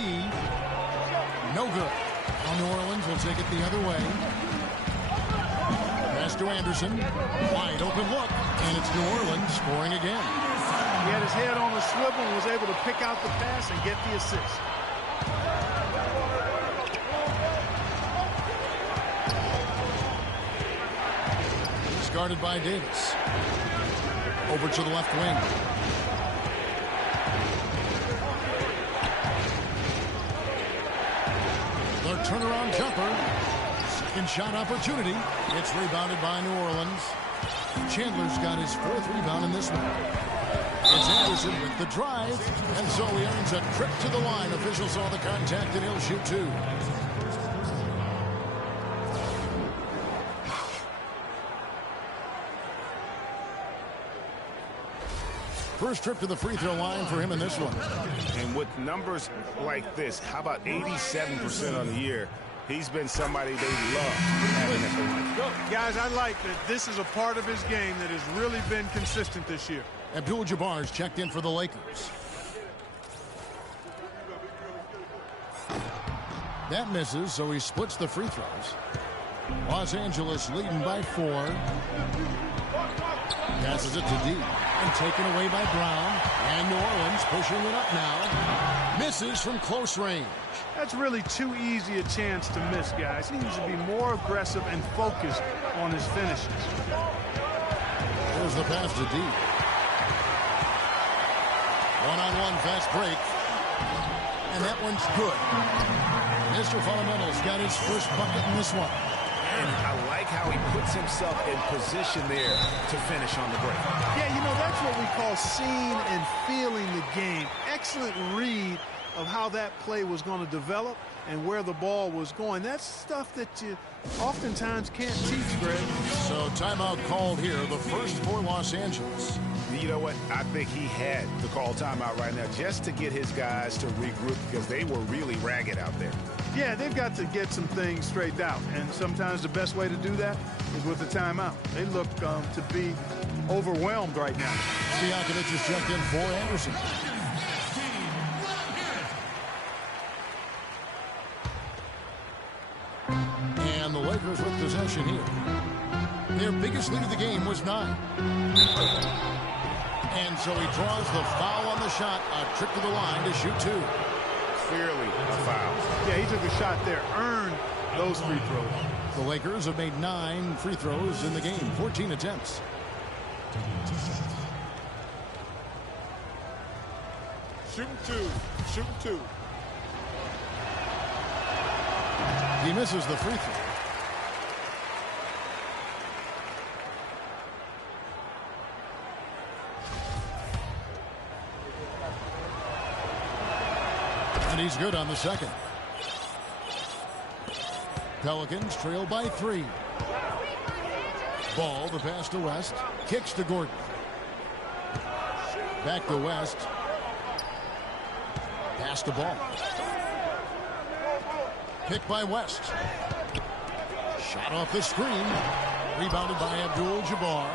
No good. Now New Orleans will take it the other way. Pass to Anderson. Wide open look. And it's New Orleans scoring again. He had his head on the swivel and was able to pick out the pass and get the assist. He's guarded by Davis. Over to the left wing. The turnaround jumper. Second shot opportunity. It's rebounded by New Orleans. Chandler's got his 4th rebound in this one. It's Anderson with the drive, and so he earns a trip to the line. Officials saw the contact, and he'll shoot 2. First trip to the free throw line for him in this one. And with numbers like this, how about 87% on the year? He's been somebody they love having at the line. Guys, I like that this is a part of his game that has really been consistent this year. Abdul-Jabbar's checked in for the Lakers. That misses, so he splits the free throws. Los Angeles leading by 4. Passes it to deep. And taken away by Brown. And New Orleans pushing it up now. Misses from close range. That's really too easy a chance to miss, guys. He needs to be more aggressive and focused on his finishes. Here's the pass to deep. One-on-one fast break. And that one's good. Mr. Fundamental's got his first bucket in this one. And I like how he puts himself in position there to finish on the break. Yeah, you know, that's what we call seeing and feeling the game. Excellent read of how that play was going to develop and where the ball was going. That's stuff that you oftentimes can't teach, Greg. So timeout called here, the first for Los Angeles. You know what? I think he had to call timeout right now just to get his guys to regroup because they were really ragged out there. Yeah, they've got to get some things straightened out, and sometimes the best way to do that is with the timeout. They look to be overwhelmed right now. Stojakovic has checked in for Anderson. And the Lakers with possession here. Their biggest lead of the game was 9. And so he draws the foul on the shot, a trip to the line to shoot 2. Clearly a foul. Yeah, he took a shot there, earned those free throws. The Lakers have made 9 free throws in the game, 14 attempts. Shoot 2. Shoot 2. He misses the free throw. And he's good on the second. Pelicans trail by 3. Ball, the pass to West. Kicks to Gordon. Back to West. Pass the ball. Picked by West. Shot off the screen. Rebounded by Abdul-Jabbar.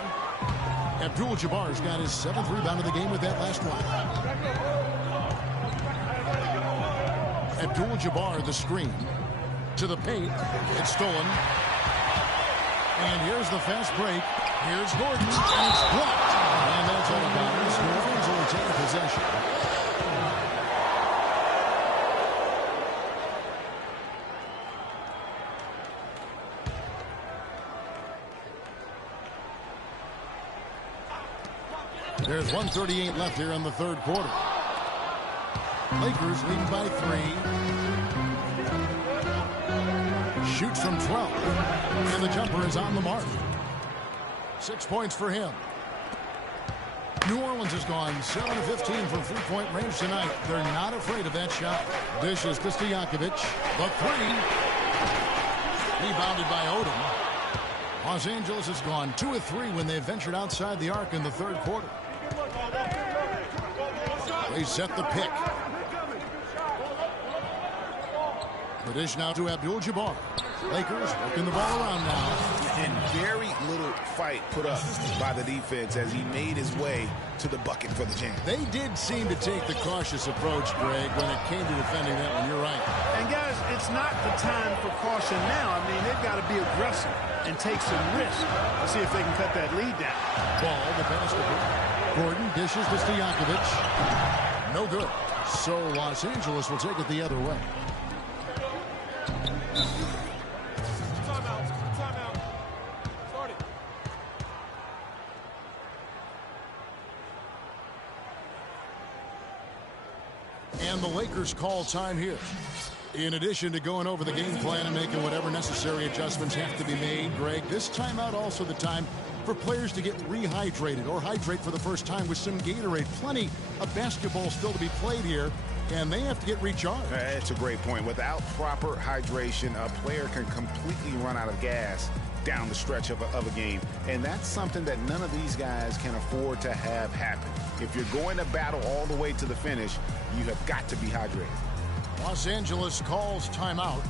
Abdul-Jabbar's got his 7th rebound of the game with that last one. Abdul-Jabbar, the screen. To the paint. It's stolen. And here's the fast break. Here's Gordon. And it's blocked. And that's all about it. New Orleans will retain possession. There's 1:38 left here in the third quarter. Lakers lead by 3. Shoots from 12. And the jumper is on the mark. 6 points for him. New Orleans has gone 7 of 15 from three-point range tonight. They're not afraid of that shot. Dishes to Stojakovic. The 3. Rebounded by Odom. Los Angeles has gone 2 of 3 when they've ventured outside the arc in the third quarter. They set the pick. The dish now to Abdul-Jabbar. Lakers working the ball around now. And very little fight put up by the defense as he made his way to the bucket for the jam. They did seem to take the cautious approach, Greg, when it came to defending that one. You're right. And guys, it's not the time for caution now. I mean, they've got to be aggressive and take some risks. Let's see if they can cut that lead down. Ball, the basketball. Gordon dishes to Stojakovic. No good. So Los Angeles will take it the other way. And the Lakers call time here. In addition to going over the game plan and making whatever necessary adjustments have to be made, Greg, this timeout also the time for players to get rehydrated or hydrate for the first time with some Gatorade. Plenty of basketball still to be played here, and they have to get recharged. That's a great point. Without proper hydration, a player can completely run out of gas down the stretch of a game. And that's something that none of these guys can afford to have happen. If you're going to battle all the way to the finish, you have got to be hydrated. Los Angeles calls timeout.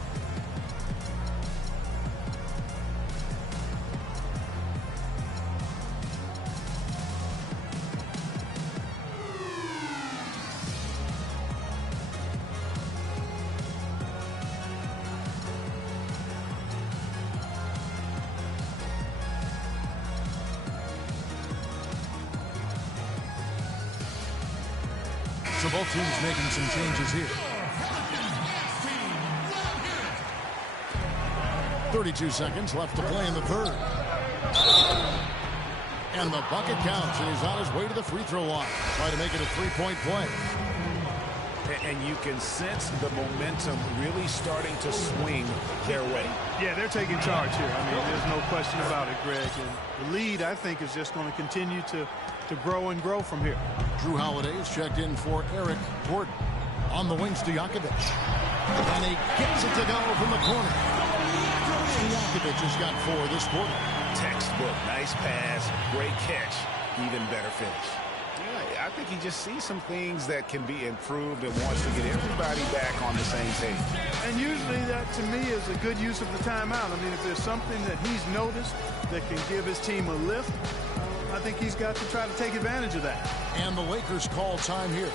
So both teams making some changes here. 32 seconds left to play in the third. And the bucket counts, and he's on his way to the free throw line. Try to make it a three-point play. And you can sense the momentum really starting to swing their way. Yeah, they're taking charge here. I mean, there's no question about it, Greg. And the lead, I think, is just going to continue to grow and grow from here. Drew Holiday is checked in for Eric Gordon. On the wings, Stojakovic. And he gets it to go from the corner. Stojakovic has got 4 this quarter. Textbook, nice pass, great catch, even better finish. Yeah, I think he just sees some things that can be improved and wants to get everybody back on the same page. And usually that, to me, is a good use of the timeout. I mean, if there's something that he's noticed that can give his team a lift, I think he's got to try to take advantage of that. And the Lakers call time here.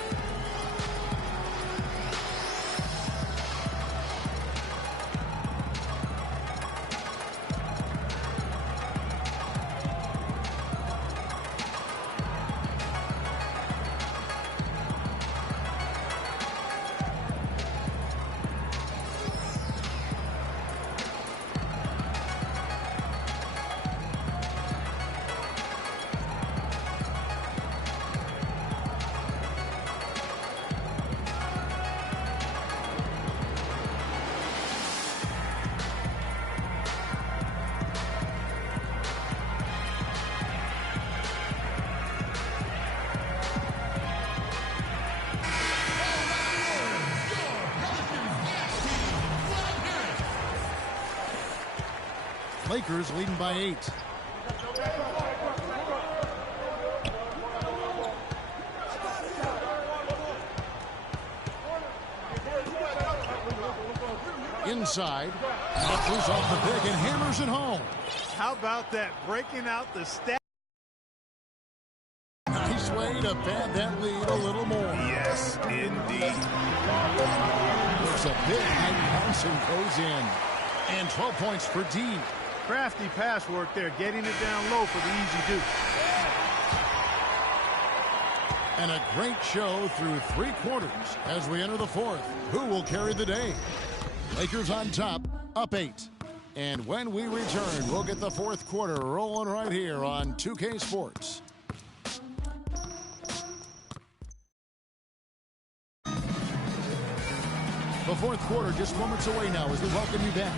Lakers leading by 8. Inside, loose off the pick and hammers it home. How about that, breaking out the stat? Nice way to pad that lead a little more. Yes, indeed. There's a big height pass and goes in. And 12 points for D. Crafty pass work there, getting it down low for the easy deuce. And a great show through 3 quarters as we enter the 4th. Who will carry the day? Lakers on top, up 8. And when we return, we'll get the 4th quarter rolling right here on 2K Sports. The 4th quarter just moments away now as we welcome you back.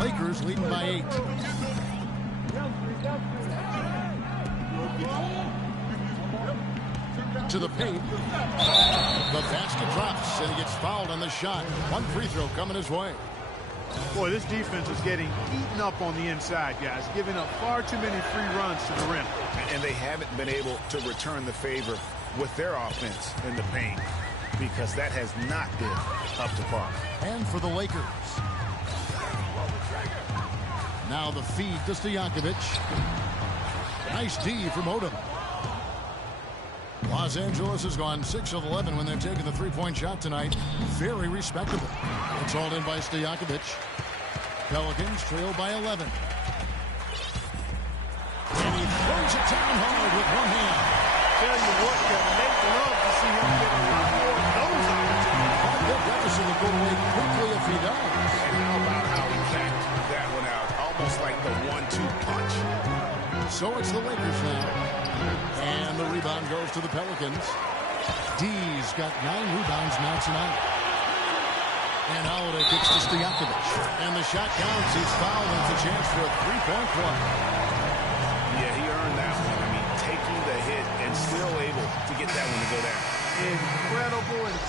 Lakers leading by 8. To the paint. The basket drops, and he gets fouled on the shot. 1 free throw coming his way. Boy, this defense is getting eaten up on the inside, guys, giving up far too many free runs to the rim. And they haven't been able to return the favor with their offense in the paint because that has not been up to par. And for the Lakers. Now the feed to Stojakovic. Nice D from Odom. Los Angeles has gone 6 of 11 when they've taken the three-point shot tonight. Very respectable. It's hauled in by Stojakovic. Pelicans trail by 11. And he throws it down hard with one hand. Tell you what, Kevin, they'd love to see him get a lot more of those opportunities. That deficit will go away quickly if he does. And how about how he packed that one out? Almost like the 1-2 punch. So it's the Lakers now. And the rebound goes to the Pelicans. D's got 9 rebounds now tonight. And Holiday kicks to Stojakovic. And the shot counts. He's fouled, and it's a chance for a three-point play. Yeah, he earned that one. I mean, taking the hit and still able to get that one to go down.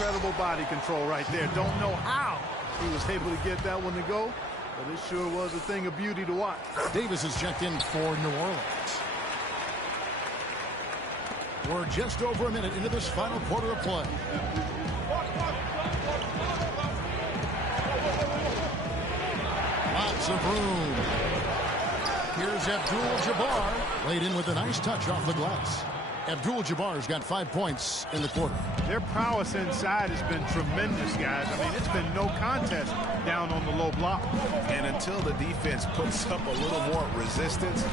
Incredible body control right there. Don't know how he was able to get that one to go, but it sure was a thing of beauty to watch. Davis is checked in for New Orleans. We're just over a minute into this final quarter of play. Lots of room. Here's Abdul-Jabbar. Laid in with a nice touch off the glass. Abdul-Jabbar's got 5 points in the quarter. Their prowess inside has been tremendous, guys. I mean, it's been no contest down on the low block. And until the defense puts up a little more resistance,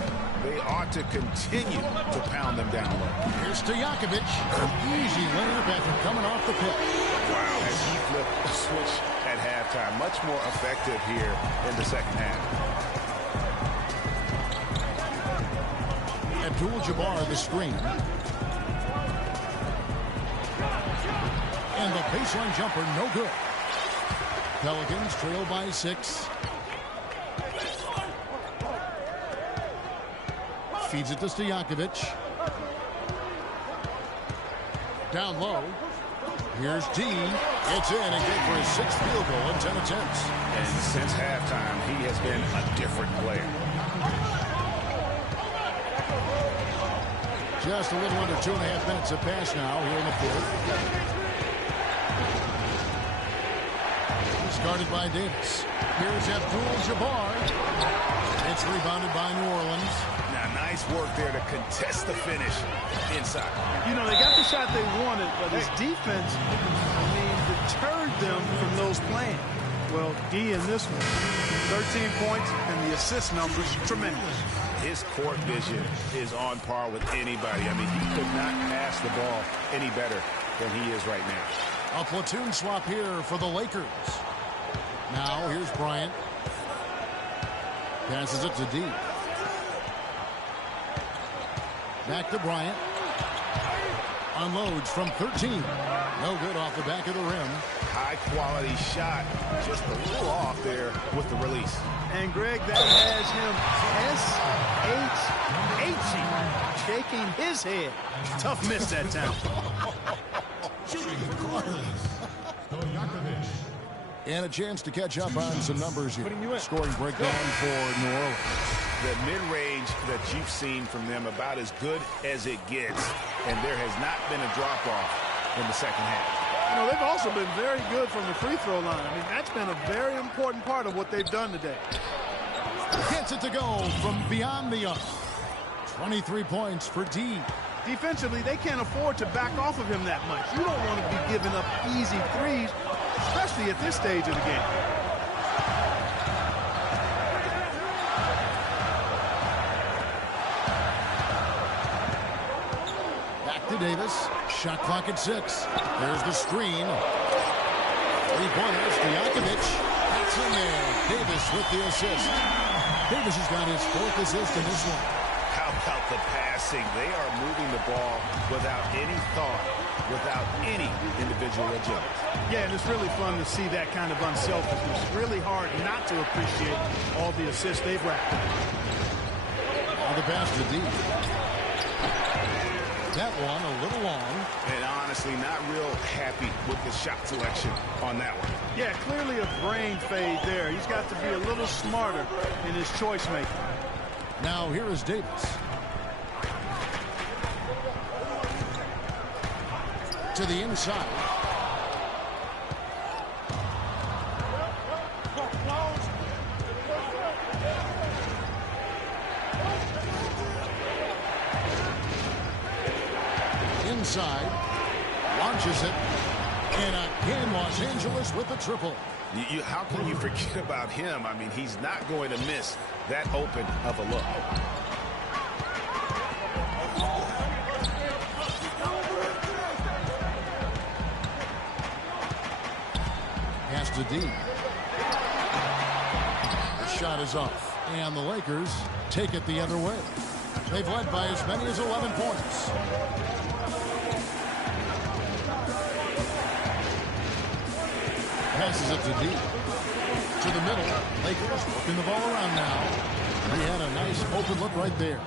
they ought to continue to pound them down low. Here's Stojakovic. An easy layup after coming off the pitch. Wow, as he flipped the switch at halftime. Much more effective here in the second half. Abdul-Jabbar the screen. And the baseline jumper, no good. Pelicans trail by 6. Feeds it to Stojakovic. Down low. Here's D. It's in and good for his 6th field goal in 10 attempts. And since halftime, he has been a different player. Just a little under 2.5 minutes have passed now here in the fourth. Guarded by Davis. Here's Abdul-Jabbar. It's rebounded by New Orleans. Now, nice work there to contest the finish inside. You know, they got the shot they wanted, but his defense, deterred them from those plans. Well, D in this one, 13 points, and the assist numbers, tremendous. His court vision is on par with anybody. I mean, he could not pass the ball any better than he is right now. A platoon swap here for the Lakers. Now, here's Bryant. Passes it to D. Back to Bryant. Unloads from 13. No good off the back of the rim. High-quality shot. Just a little off there with the release. And, Greg, that has him shaking his head. Tough miss that time. And a chance to catch up on some numbers here. Scoring breakdown for New Orleans. The mid-range that you've seen from them about as good as it gets. And there has not been a drop-off in the second half. You know, they've also been very good from the free throw line. I mean, that's been a very important part of what they've done today. Gets it to go from beyond the arc. 23 points for D. Defensively, they can't afford to back off of him that much. You don't want to be giving up easy threes, especially at this stage of the game. Back to Davis. Shot clock at 6. There's the screen. 3-pointers. Stojakovic. That's in there. Davis with the assist. Davis has got his 4th assist in this one. How about the passing? They are moving the ball without any thought, without any individual agility. Yeah, and it's really fun to see that kind of unselfishness. Really hard not to appreciate all the assists they've racked up. On the pass to D. That one a little long. And honestly, not real happy with the shot selection on that one. Yeah, clearly a brain fade there. He's got to be a little smarter in his choice making. Now here is Davis. To the inside. Inside. Launches it. And again, Los Angeles with the triple. How can you forget about him? I mean, he's not going to miss that open of a look. Pass to D. The shot is off. And the Lakers take it the other way. They've led by as many as 11 points. Passes it to D. To the middle. Lakers working the ball around now. They had a nice open look right there.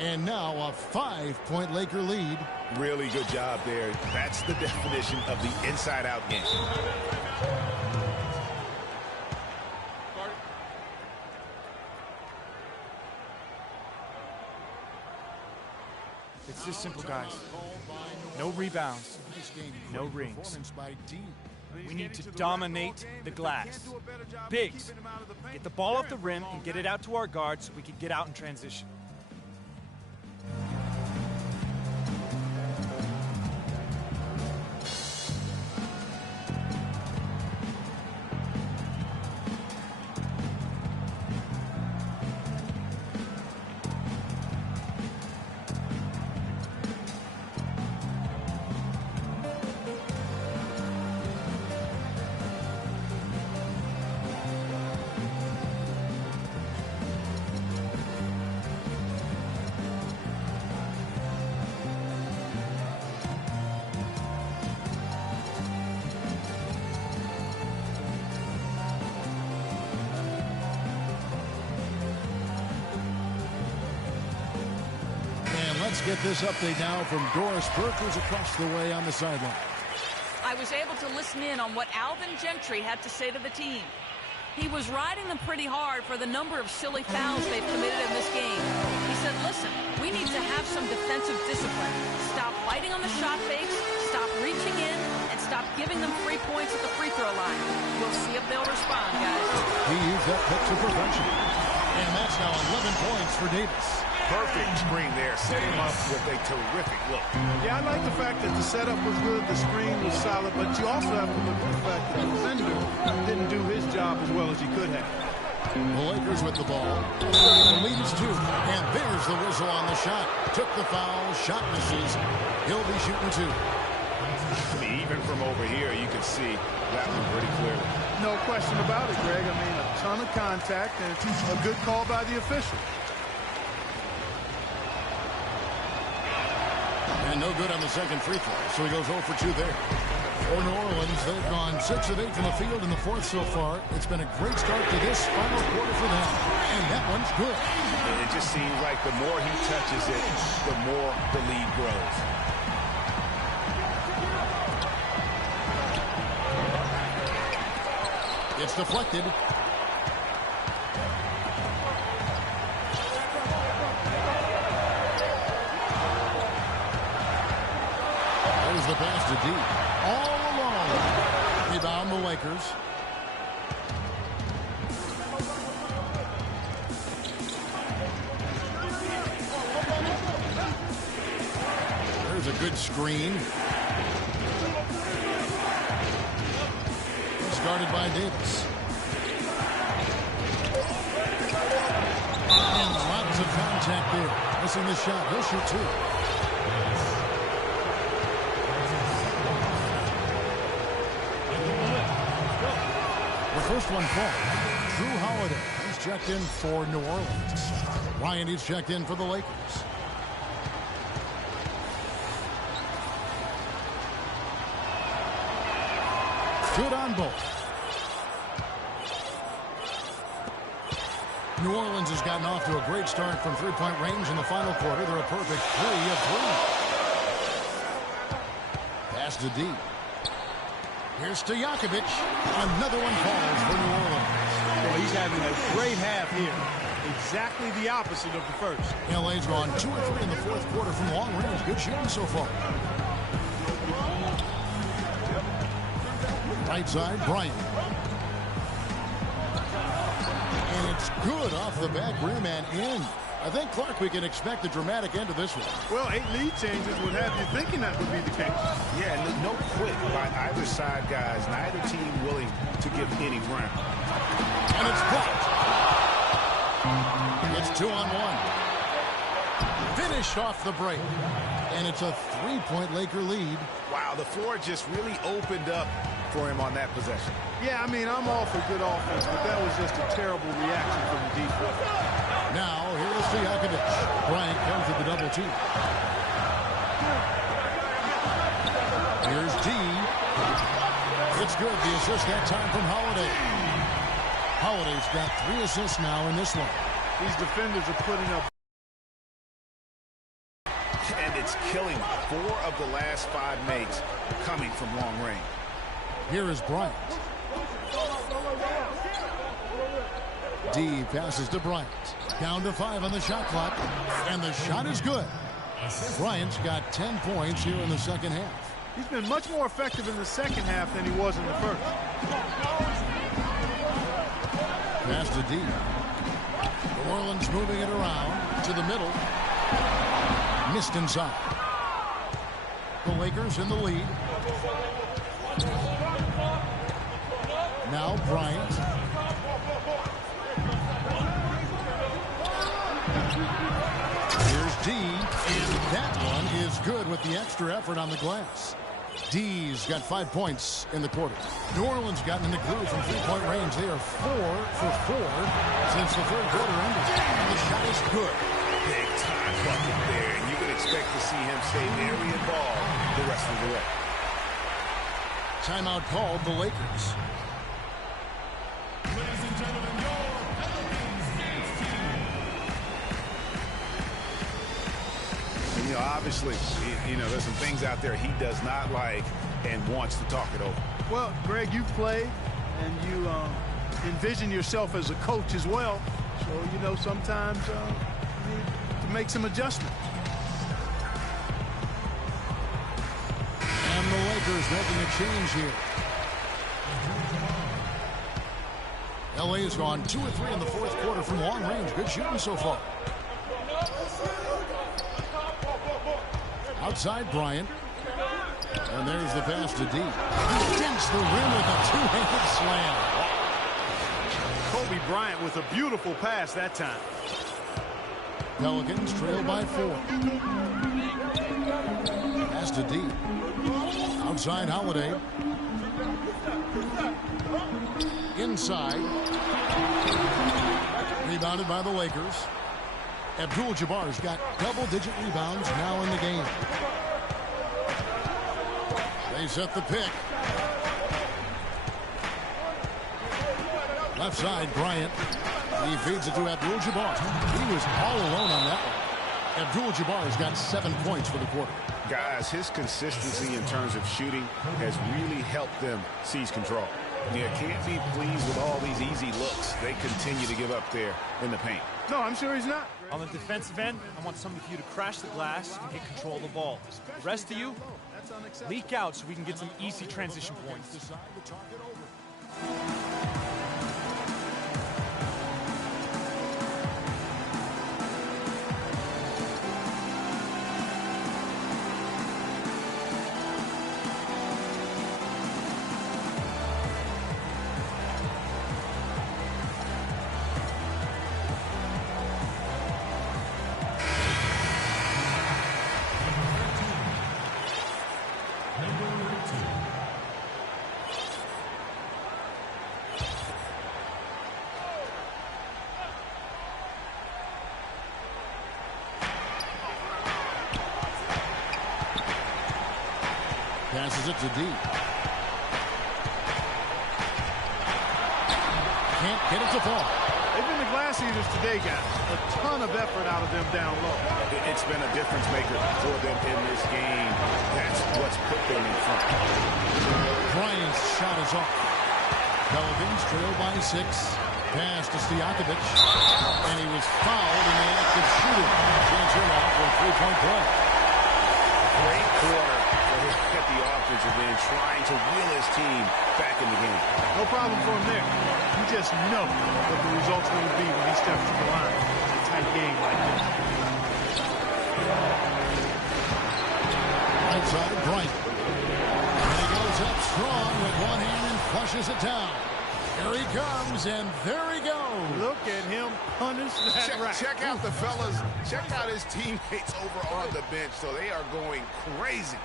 And now a 5-point Laker lead. Really good job there. That's the definition of the inside-out game. It's just simple, guys. No rebounds, no rings. We need to dominate the glass. Bigs, get the ball off the rim and get it out to our guards so we can get out in transition. Let's get this update now from Doris Burke, who's across the way on the sideline. I was able to listen in on what Alvin Gentry had to say to the team. He was riding them pretty hard for the number of silly fouls they've committed in this game. He said, listen, we need to have some defensive discipline. Stop fighting on the shot fakes, stop reaching in, and stop giving them free points at the free throw line. We'll see if they'll respond, guys. He used that pick to perfection. And that's now 11 points for Davis. Perfect screen there, set him up with a terrific look. Yeah, I like the fact that the setup was good, the screen was solid, but you also have to look at the fact that the defender didn't do his job as well as he could have. The Lakers with the ball. The lead is 2. And there's the whistle on the shot. Took the foul, shot misses. He'll be shooting 2. I mean, even from over here, you can see that one pretty clearly. No question about it, Greg. I mean, a ton of contact and a good call by the official. And no good on the second free throw, so he goes 0 for 2 there. For New Orleans, they've gone 6 of 8 from the field in the fourth so far. It's been a great start to this final quarter for them, and that one's good. And it just seems like the more he touches it, the more the lead grows. It's deflected. There's the pass to D. All alone. Rebound the Lakers. There's a good screen. It's guarded by Davis. And lots of contact there. Missing the shot. He'll shoot 2. First one called. Drew Holiday. He's checked in for New Orleans. Ryan, he's checked in for the Lakers. Good on both. New Orleans has gotten off to a great start from three-point range in the final quarter. They're a perfect 3 of 3. Pass to D. Here's Stojakovic. Another one falls for New Orleans. Well, he's having a great half here. Exactly the opposite of the first. LA's gone 2 of 3 in the fourth quarter from long range. Good shooting so far. Right side, Bryant. And it's good off the back rim and in. I think, Clark, we can expect a dramatic end to this one. Well, 8 lead changes would have you thinking that would be the case. Yeah, no quit by either side, guys. Neither team willing to give any ground. And it's blocked. It's 2-on-1. Finish off the break. And it's a 3-point Laker lead. Wow, the floor just really opened up for him on that possession. Yeah, I mean, I'm all for good offense, but that was just a terrible reaction from the defense. Now, here's Stojakovic. Bryant comes with the double team. Here's D. It's good. The assist that time from Holiday. Holiday's got 3 assists now in this one. These defenders are putting up. And it's killing 4 of the last 5 makes coming from long range. Here is Bryant. D passes to Bryant. Down to 5 on the shot clock. And the shot is good. Bryant's got 10 points here in the second half. He's been much more effective in the second half than he was in the first. Pass to D. New Orleans moving it around to the middle. Missed inside. The Lakers in the lead. Now Bryant. Here's D. And that one is good with the extra effort on the glass. D's got 5 points in the quarter. New Orleans gotten in the groove from three-point range. They are 4 for 4 since the third quarter ended. And the shot is good. Big time bucket there, and you can expect to see him stay very involved the rest of the way. Timeout called the Lakers. Ladies and gentlemen, your Pelicans dance team. obviously, there's some things out there he does not like and wants to talk it over. Well, Greg, you've played, and you envision yourself as a coach as well. So, sometimes you need to make some adjustments. And the Lakers making a change here. LA has gone 2 of 3 in the fourth quarter from long range. Good shooting so far. Outside Bryant. And there's the pass to D. Against the rim with a two-handed slam. Kobe Bryant with a beautiful pass that time. Pelicans trail by 4. Pass to D. Outside Holiday. Inside. Rebounded by the Lakers. Abdul-Jabbar's got double-digit rebounds now in the game. They set the pick. Left side, Bryant. He feeds it to Abdul-Jabbar. He was all alone on that one. Abdul-Jabbar's got 7 points for the quarter. Guys, his consistency in terms of shooting has really helped them seize control. You can't be pleased with all these easy looks they continue to give up there in the paint. No, I'm sure he's not. On the defensive end, I want some of you to crash the glass and get control of the ball. The rest of you, leak out so we can get some easy transition points. Passes it to D. Can't get it to fall. They've been the glass eaters today, guys. A ton of effort out of them down low. It's been a difference maker for them in this game. That's what's put them in front. Bryant's shot is off. Pelicans trail by 6. Pass to Stojakovic. And he was fouled in the act of shooting. Chance him out for a 3-point play. Great quarter for him at the offensive end, trying to wheel his team back in the game. No problem for him there. You just know what the result's going to be when he steps to the line. It's a tight game like this. Right side, Bryant. And he goes up strong with one hand and flushes it down. Here he comes, and there he goes. Look at him punish that rack. Check out the fellas. Check out his teammates over on the bench. So they are going crazy.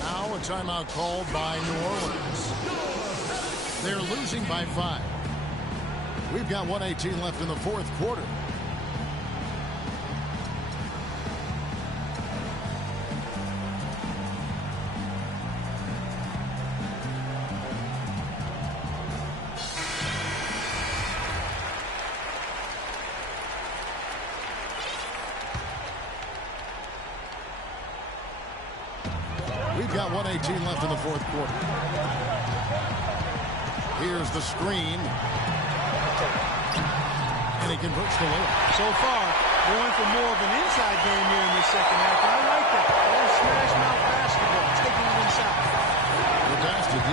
Now a timeout called by New Orleans. They're losing by 5. We've got 1:18 left in the fourth quarter. We've got 1:18 left in the fourth quarter. Here's the screen. And he converts the layup. So far, going for more of an inside game here in the second half. I like that. A little smash mouth basketball, taking it inside. The pass to D.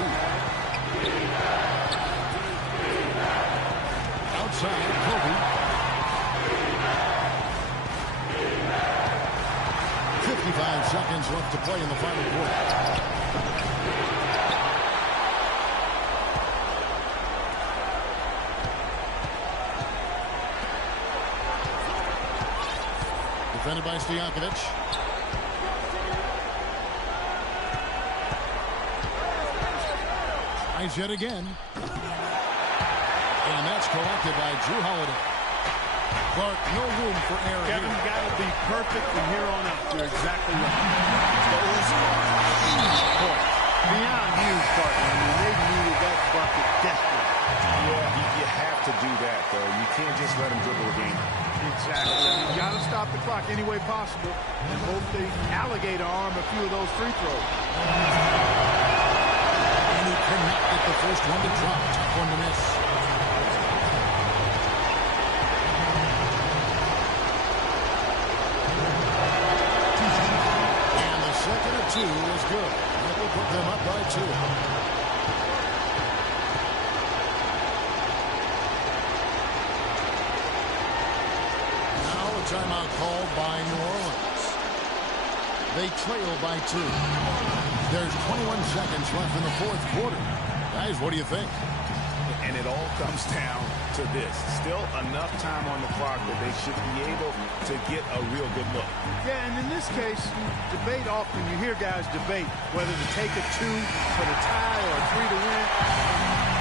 Outside, Kobe. 55 seconds left to play in the final quarter. Defended by Stojakovic. Tries yet again. And that's collected by Drew Holiday. Clark, no room for error. Kevin, got to be perfect from here on out. You're exactly right. Those are huge points. Beyond huge, partner. I mean, they needed that bucket desperately. Yeah, you have to do that, though. You can't just let them dribble a game. It's Exactly. You got to stop the clock any way possible, and hope the alligator arm a few of those free throws. And he connected the first one to drop. Tough one to miss. And the second of two is good. That will put them up by 2. Timeout called by New Orleans. They trail by 2. There's 21 seconds left in the fourth quarter. Guys, what do you think? And it all comes down to this. Still enough time on the clock that they should be able to get a real good look. Yeah, and in this case, you debate often. You hear guys debate whether to take a 2 for the tie or a 3 to win.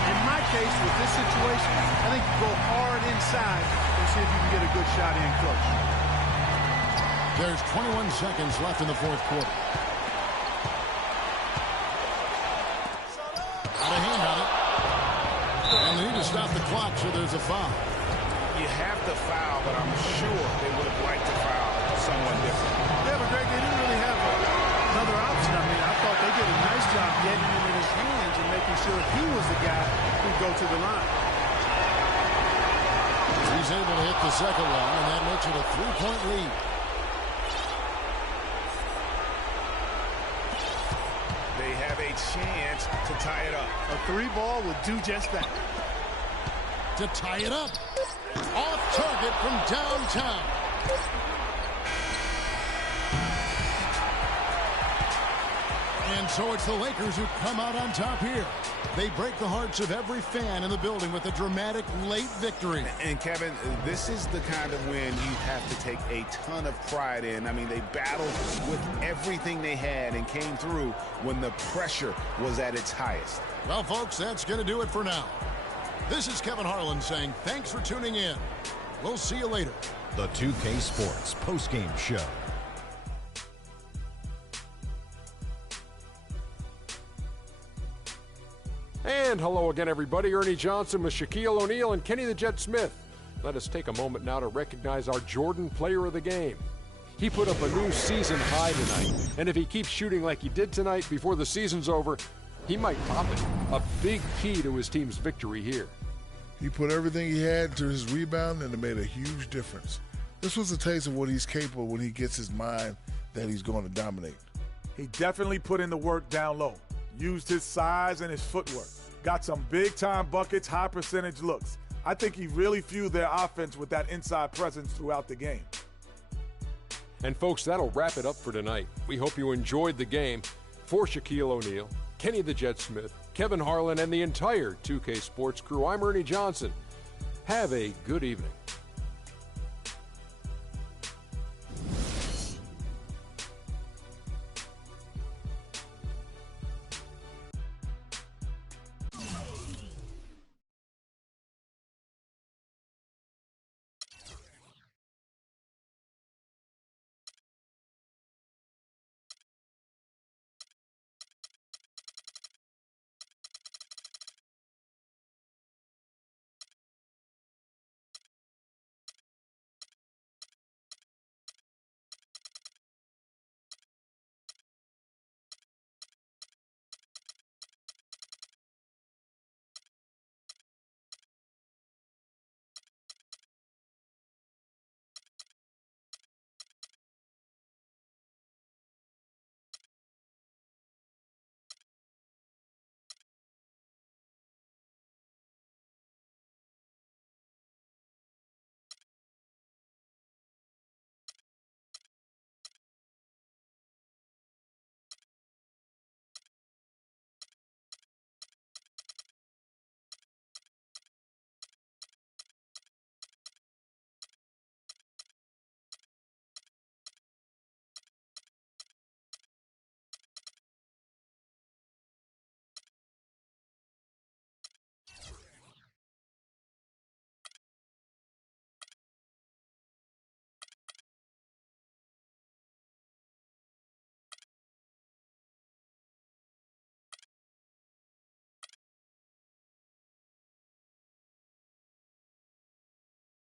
In my case, with this situation, I think you go hard inside and see if you can get a good shot in close. There's 21 seconds left in the fourth quarter. Got a hand on it. And they need to stop the clock, so there's a foul. You have to foul, but I'm sure they would have liked to foul someone different. Yeah, but Greg, they didn't really have another option. I mean, I thought they did a nice job getting him in his hands and making sure he was the guy who'd go to the line. He's able to hit the second one, and that makes it a 3-point lead. They have a chance to tie it up. A 3-ball would do just that. To tie it up. Off target from downtown. And so it's the Lakers who come out on top here. They break the hearts of every fan in the building with a dramatic late victory. And Kevin, this is the kind of win you have to take a ton of pride in. I mean, they battled with everything they had and came through when the pressure was at its highest. Well, folks, that's going to do it for now. This is Kevin Harlan saying thanks for tuning in. We'll see you later. The 2K Sports postgame show. And hello again, everybody. Ernie Johnson with Shaquille O'Neal and Kenny the Jet Smith. Let us take a moment now to recognize our Jordan Player of the Game. He put up a new season high tonight, and if he keeps shooting like he did tonight before the season's over, he might top it. A big key to his team's victory here. He put everything he had into his rebound, and it made a huge difference. This was a taste of what he's capable when he gets his mind that he's going to dominate. He definitely put in the work down low. Used his size and his footwork. Got some big-time buckets, high-percentage looks. I think he really fueled their offense with that inside presence throughout the game. And folks, that'll wrap it up for tonight. We hope you enjoyed the game. For Shaquille O'Neal, Kenny the Jet Smith, Kevin Harlan, and the entire 2K Sports crew, I'm Ernie Johnson. Have a good evening.